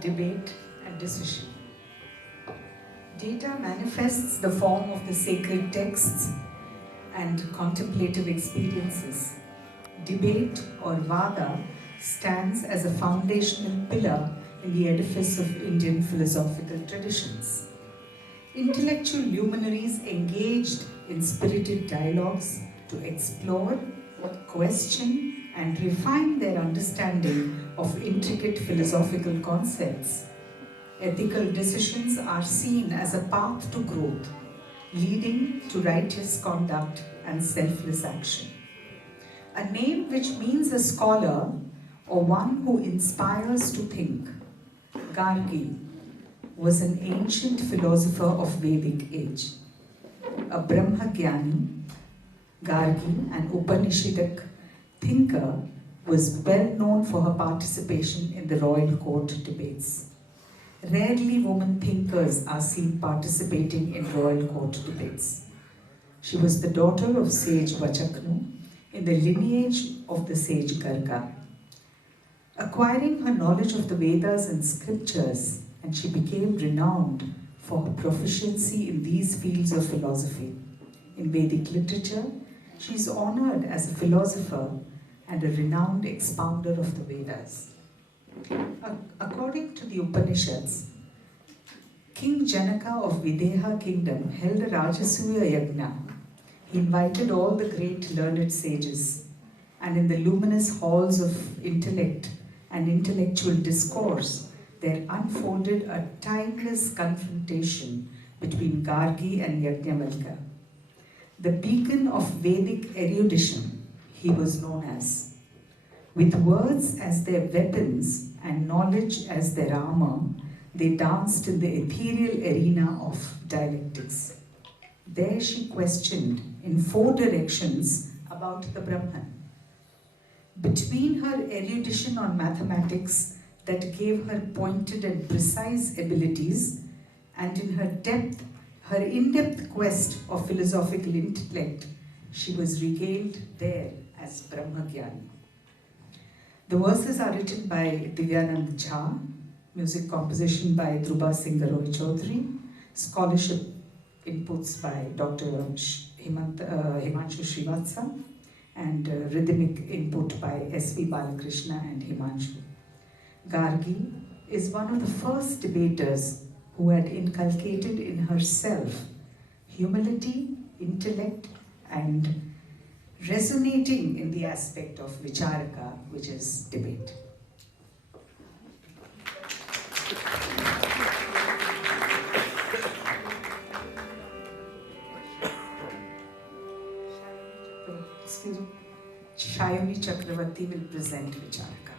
debate, and decision. Data manifests the form of the sacred texts and contemplative experiences. Debate or vada stands as a foundational pillar in the edifice of Indian philosophical traditions. Intellectual luminaries engaged in spirited dialogues to explore, question, and refine their understanding of intricate philosophical concepts. Ethical decisions are seen as a path to growth, leading to righteous conduct and selfless action. A name which means a scholar or one who inspires to think. Gargi was an ancient philosopher of Vedic age. A Brahmagyani, Gargi, an Upanishadic thinker, was well known for her participation in the royal court debates. Rarely women thinkers are seen participating in royal court debates. She was the daughter of sage Vachaknu in the lineage of the sage Garga. Acquiring her knowledge of the Vedas and scriptures, and she became renowned for her proficiency in these fields of philosophy. In Vedic literature, she is honored as a philosopher and a renowned expounder of the Vedas. According to the Upanishads, King Janaka of Videha kingdom held a Rajasuya Yagna. He invited all the great learned sages, and in the luminous halls of intellect and intellectual discourse, there unfolded a timeless confrontation between Gargi and Yajnavalkya. The beacon of Vedic erudition, he was known as. With words as their weapons and knowledge as their armor, they danced in the ethereal arena of dialectics. There she questioned in 4 directions about the Brahman. Between her erudition on mathematics that gave her pointed and precise abilities, and in her in-depth quest of philosophical intellect, she was regaled there as Brahmagyani. The verses are written by Divyanand Jha, music composition by Dhruba Singh Roy Chaudhary, scholarship inputs by Dr. Himanshu Srivatsa, and rhythmic input by S.V. Balakrishna and Himanshu. Gargi is one of the first debaters who had inculcated in herself humility, intellect, and resonating in the aspect of vicharaka, which is debate. Excuse me. Shayoni Chakravarti will present vicharaka.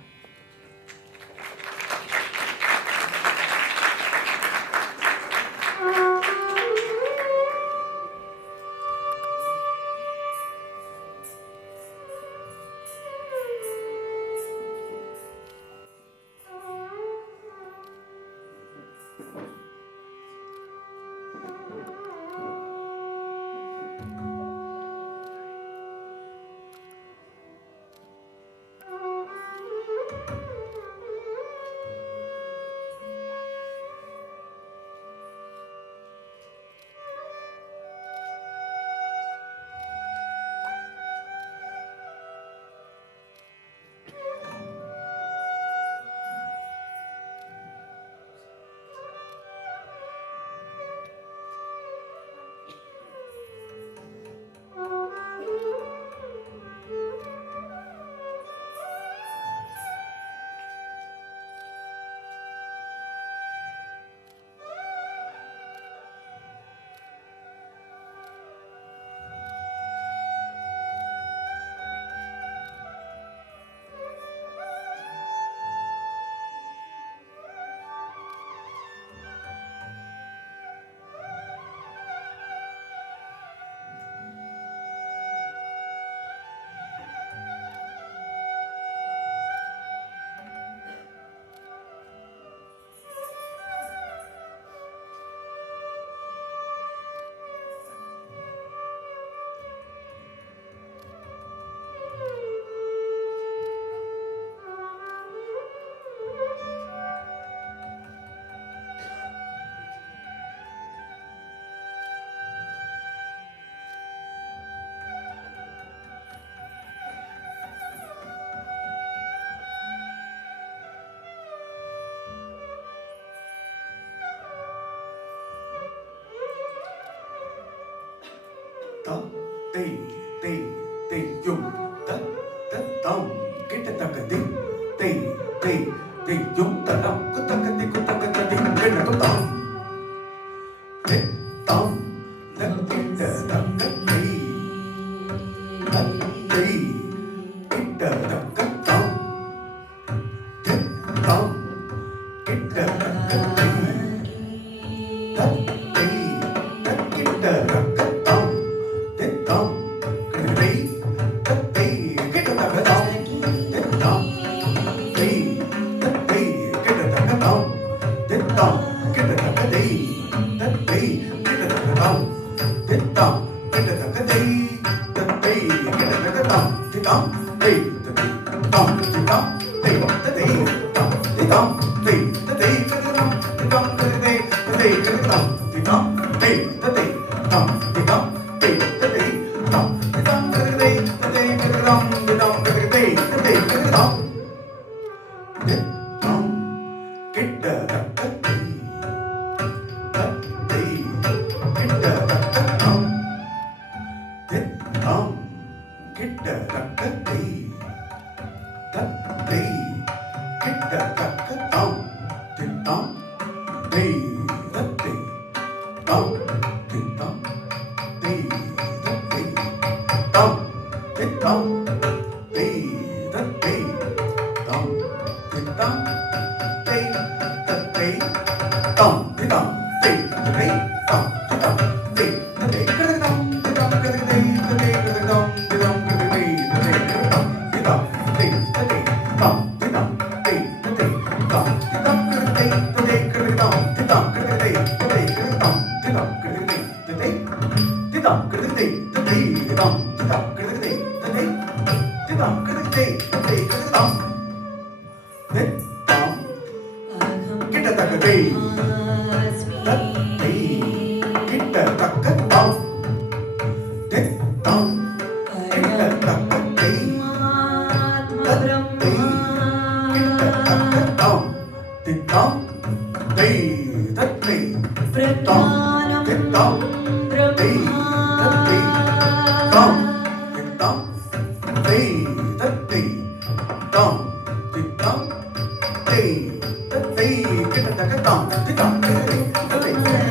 tam te te te yum ta ta tam kita tak te te te te yum ta tam ku tak te kita ku tam te tam tak kita tak te tak te kita tak tam te tam kita tak te tak te tak kita tak tam te tam te tak te kita tak tam te tam te tak te kita tak tam te tam kita tak te tak te kita tak tam te tam kita tak te tak te kita tak tam te tam te tam te tam te te tam te tam te te kita tam te tam te te kita tam te tam te te tam te tam te te tam te tam te te kita tam te tam te te kita tam te tam kita tak te tak te kita tak tam te tam kita tak te tak te kita tak tam te tam te tak te tam te tam te tak te tam te tam te tak te tam te tam te tak te tam te tam te tak te tam te tam te tak te kada tam te tam kada te kada tam te tam kada te kada tam te tam te tak te tam te tam te tak te tam te tam kada te kada tam te tam kada te kada tam te tam kada te te tam kada te tak te tam te tam kada te tak te te tam kada te tak te kada tam te tam kita tak te tak te kita tak tam te tam kita tak te tak te kita tak tam te tam te tak te tam te tam te tak te tam te tam te tak te tam te tam te tak te kita tak tam te tam te te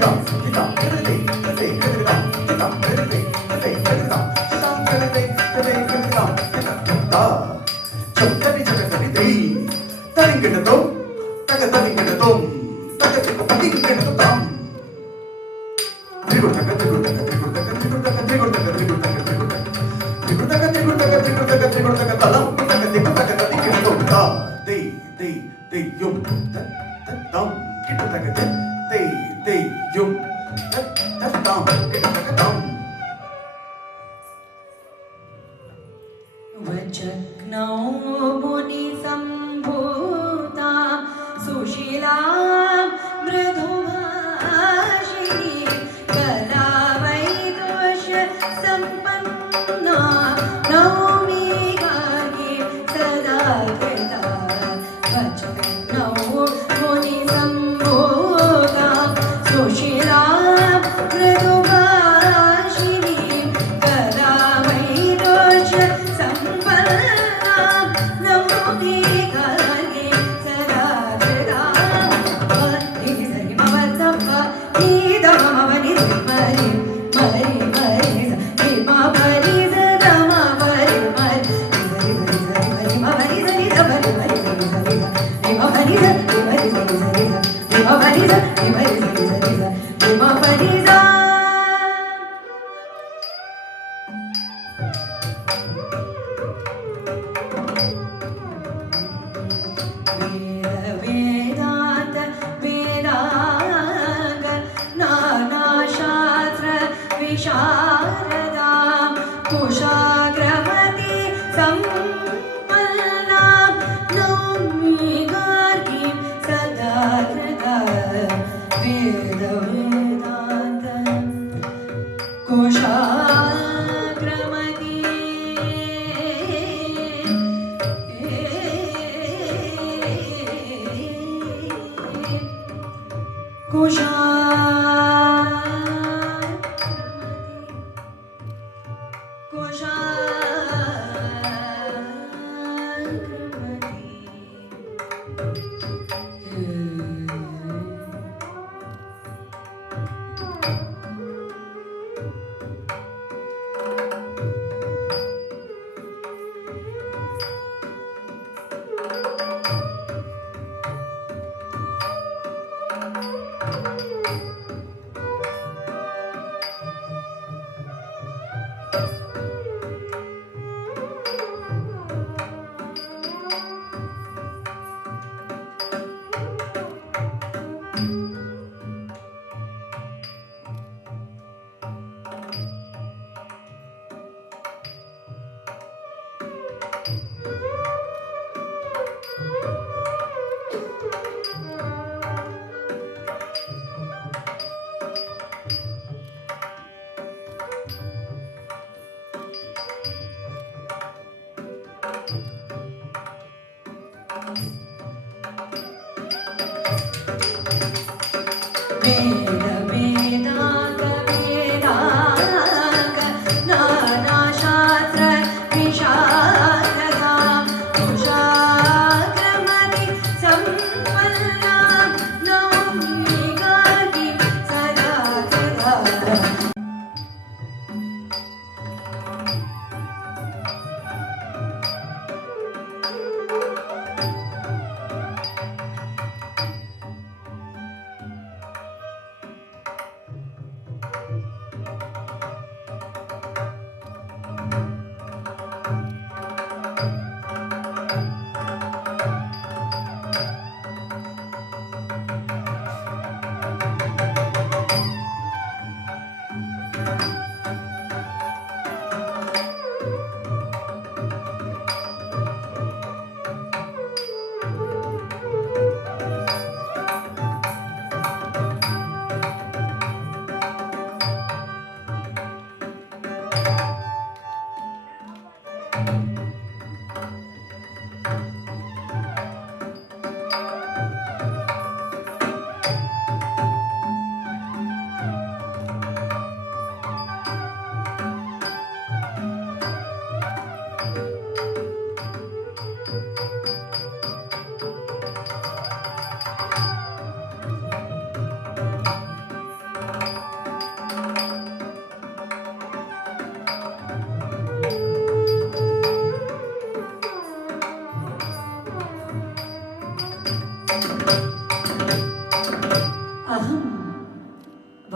tam te tam te te te tam te tam te te te tam te tam te te te tam ta chum tani tani te tani kita tom taka tani kita tom taka kita tani kita tam trigo taka trigo taka trigo taka trigo taka trigo taka trigo taka trigo taka trigo taka trigo taka trigo taka trigo taka talam taka trigo taka tani kita tom ta te yum ta tam kita taka te yum ta tam kita taka tam वचक्नौ मुनिसम्भूता Sushila मृदुभाषिणी कलावैदोष सम्पन्ना नौमि गार्गी सदा कृता वचक्नौ मुनिसम्भूता सुशीला मृदुभाषिणी कलावैदोष सम्पन्ना नौमि गार्गी सदा कृता वेदान्त वेदांग नानाशास्त्र विशारदा कुशाग्रमति सम्पन्ना नौमि गार्गीं सदा कृता वेद वेदान्त कुशाग्रमति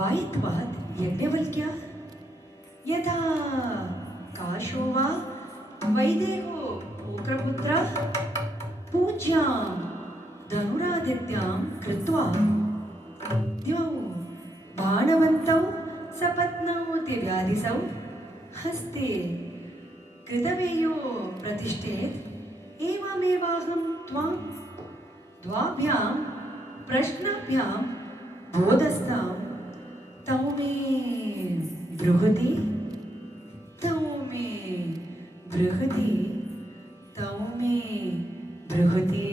वायत्वात् यज्ञवल्क्या यथा काशो वा वैदेहो उग्रपुत्रः पूज्यां धनुरादित्यां कृत्वा द्यौ बाणवन्तौ सपत्नौ दिव्यादिसौ हस्ते कृतवेयो प्रतिष्ठेत् एवमेवाहं त्वां द्वाभ्यां प्रश्नाभ्यां बोधस्तां तौ मे बृहति तौ मे बृहति तौ मे बृहति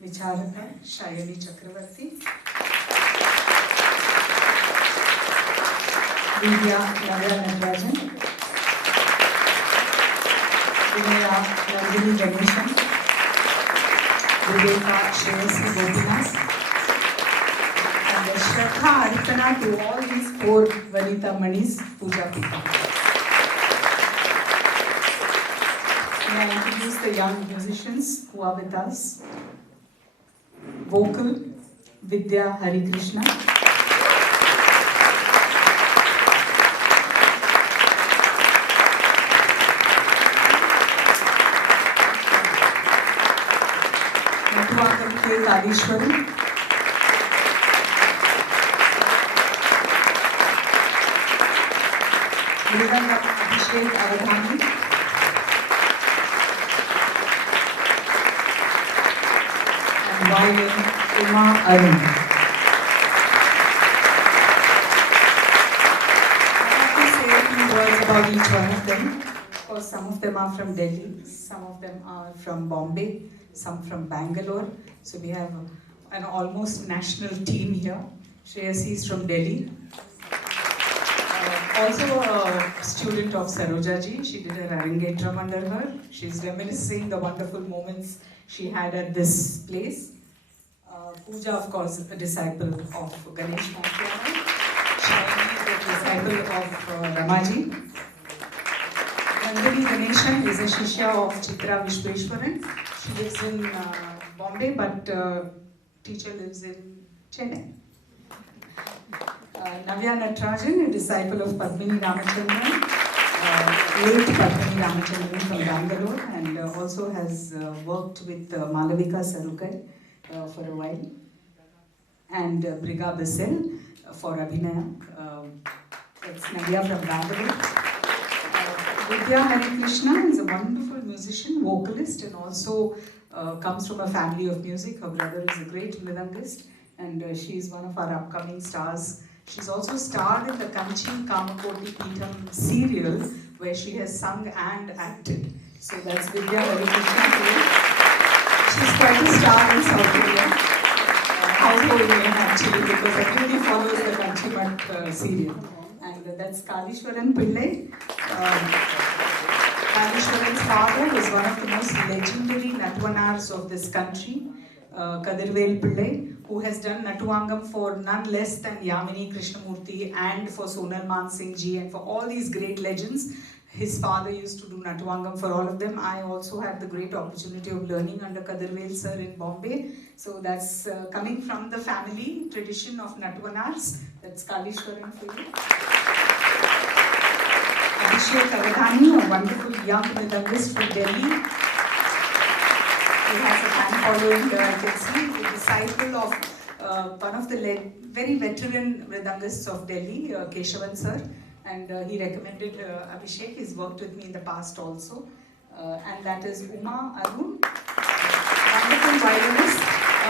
विचारक शायरी चक्रवर्ती, विद्या नव्या Natarajan, Vinaya Nandini Ganesan, Viveka Shreyasi Gopinath, and Shraddha Arpana to all these 4 Vanita Manis Puja Pita. May I introduce the young musicians who are with us. Vocal, Vidya Hari Krishna. Natuangam K. Kalishwari. Mridangam Abhishek Avadhani. Violin, Uma Arun. I have to say a few words about each one of them. Of course, some of them are from Delhi, some of them are from Bombay, some from Bangalore. So we have an almost national team here. Shreyasi is from Delhi. Also a student of Saroja ji. She did her Arangetram under her. She's reminiscing the wonderful moments she had at this place. Pooja, of course, a disciple of Ganesh Mahaprabhu. Shayani, a disciple of Ramaji. Nandini Ganeshan is a Shishya of Chitra Vishweshwaran. She lives in Bombay, but teacher lives in Chennai. Navya Natarajan, a disciple of Padmini Ramachandran, late Padmini Ramachandran from Bangalore, and also has worked with Malavika Sarukai for a while, and Briga Basil for Abhinaya. That's Navya from Bangalore. Vidya Hari Krishna is a wonderful musician, vocalist, and also comes from a family of music. Her brother is a great mridangist, and she is one of our upcoming stars. She's also starred in the Kanchi Kamakoti Peetham serial, where she has sung and acted. So that's Vidya Hari Krishna. She's quite a star in South India. Household name actually, because everybody follows the Kanchi serial. And that's Kalishwaran Pillai. Kalishwaran's father was one of the most legendary Natwanars of this country, Kadirvel Pillai, who has done Natuangam for none less than Yamini Krishnamurti and for Sonal Man Singh ji and for all these great legends. His father used to do Natuangam for all of them. I also had the great opportunity of learning under Kadirvel sir in Bombay. So that's coming from the family tradition of Natwanars. That's Kalishwaran for you. Abhishek Avadhani, a wonderful young mridangist from Delhi. He has a fan following, I can see. He's a disciple of one of the very veteran mridangists of Delhi, Keshavan sir. And he recommended Abhishek. He's worked with me in the past also. And that is Uma Arun.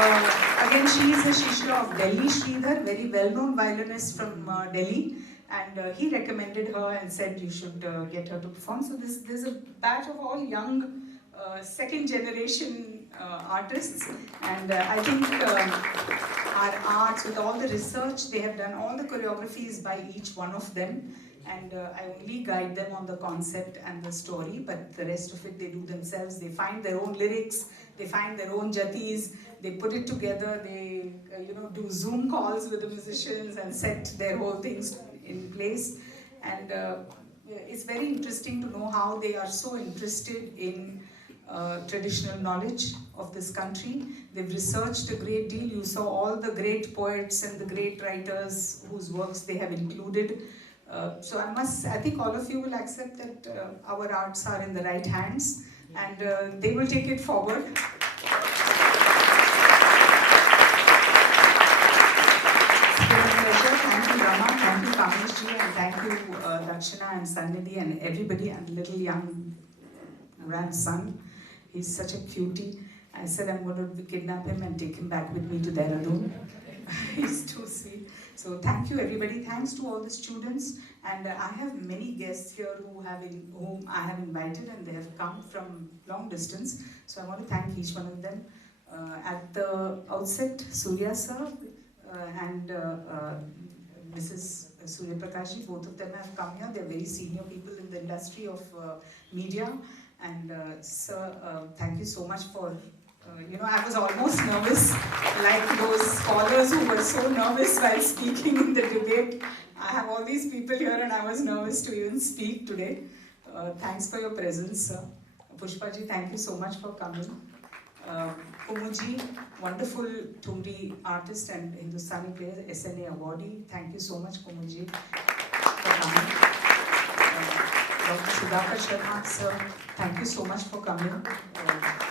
Again, she is a Shishya of Delhi, Sridhar, very well-known violinist from Delhi. And he recommended her and said you should get her to perform. So there's a batch of all young second generation artists. And I think our arts, with all the research they have done, all the choreographies by each one of them. And I only guide them on the concept and the story, but the rest of it they do themselves. They find their own lyrics, they find their own jatis, they put it together, they do Zoom calls with the musicians and set their whole things in place. And it's very interesting to know how they are so interested in traditional knowledge of this country. They've researched a great deal. You saw all the great poets and the great writers whose works they have included. So I think all of you will accept that our arts are in the right hands, and they will take it forward. Thank you, Rama, thank you, Kameshji, and thank you, Dakshana and Sannidhi and everybody, and little young grandson. He's such a cutie. I said I'm going to kidnap him and take him back with me to Dehradun. He's too sweet. So thank you, everybody. Thanks to all the students. And I have many guests here whom I have invited, and they have come from long distance. So I want to thank each one of them. At the outset, Surya sir and Mrs. Surya Prakashji, both of them have come here. They're very senior people in the industry of media. And sir, thank you so much for, I was almost nervous, like those scholars who were so nervous while speaking in the debate. I have all these people here and I was nervous to even speak today. Thanks for your presence, sir. Pushpaji, thank you so much for coming. Kumuji, wonderful Tumri artist and Hindustani player, SNA awardee. Thank you so much, Kumuji, for coming. Dr. Sudhakar Sharma, sir, thank you so much for coming.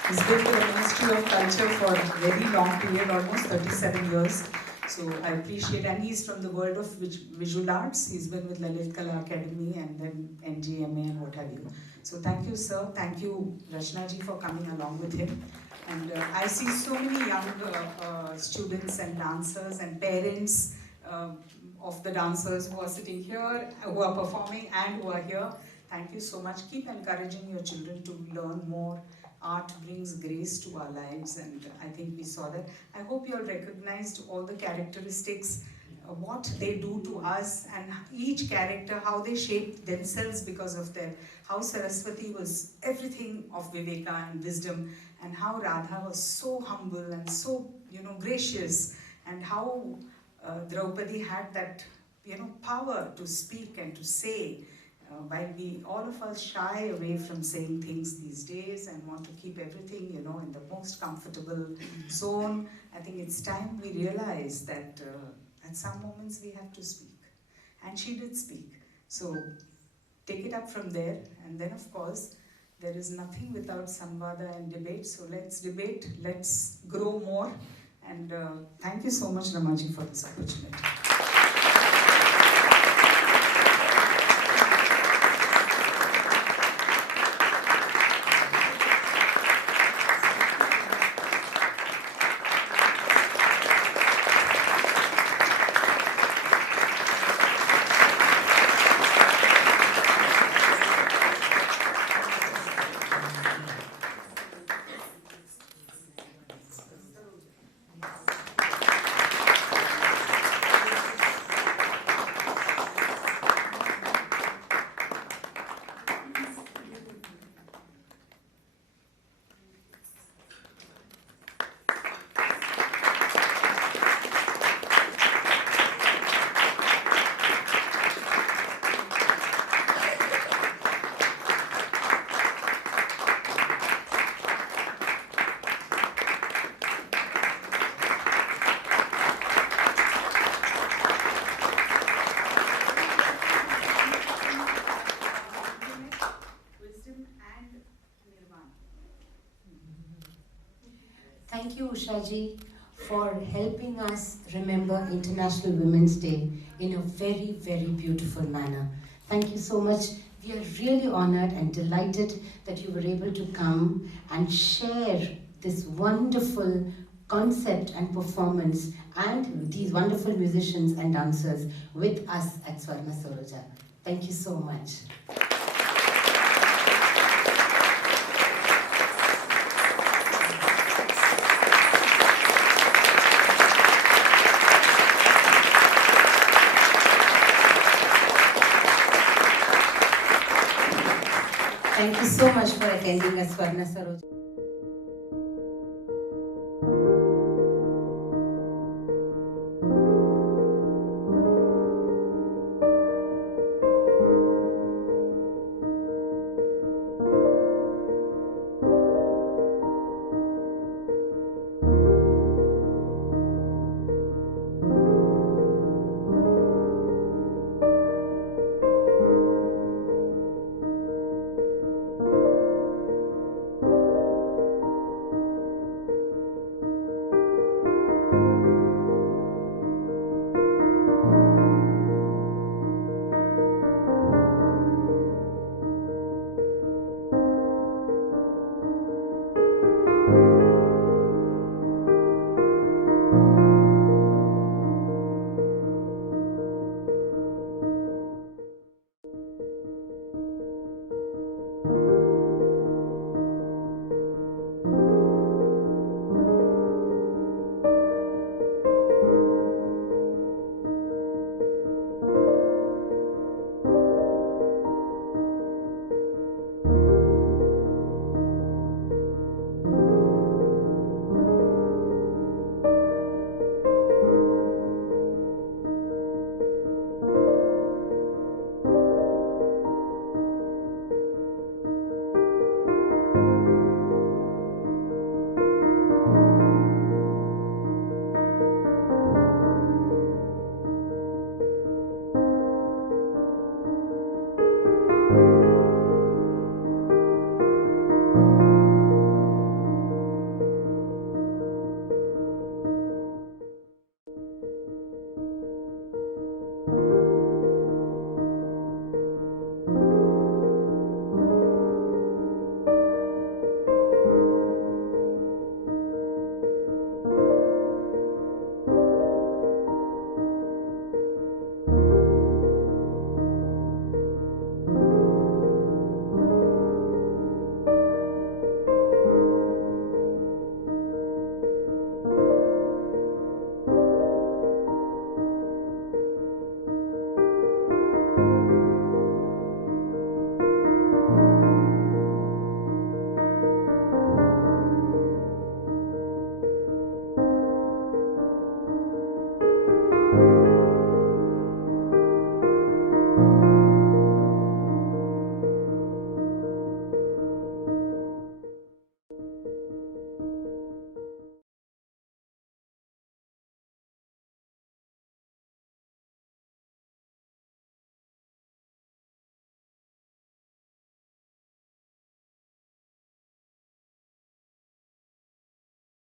He's been with the Ministry of Culture for a very long period, almost 37 years. So I appreciate, and he's from the world of visual arts. He's been with Lalit Kala Academy and then NGMA and what have you. So thank you, sir. Thank you, Rachna ji, for coming along with him. And I see so many young students and dancers and parents of the dancers who are sitting here, who are performing and who are here. Thank you so much. Keep encouraging your children to learn more. Art brings grace to our lives, and I think we saw that. I hope you all recognized all the characteristics, what they do to us, and each character, how they shaped themselves because of how Saraswati was everything of Viveka and wisdom, and how Radha was so humble and so, gracious, and how Draupadi had that, power to speak and to say. While all of us shy away from saying things these days and want to keep everything, in the most comfortable zone, I think it's time we realize that at some moments we have to speak. And she did speak. So take it up from there. And then, of course, there is nothing without samvada and debate. So let's debate, let's grow more. And thank you so much, Ramaji, for this opportunity. Thank you, Ushaji, for helping us remember International Women's Day in a very, very beautiful manner. Thank you so much. We are really honored and delighted that you were able to come and share this wonderful concept and performance and these wonderful musicians and dancers with us at Swarna Saroja. Thank you so much. Thank you so much for attending us, Swarna Saroja.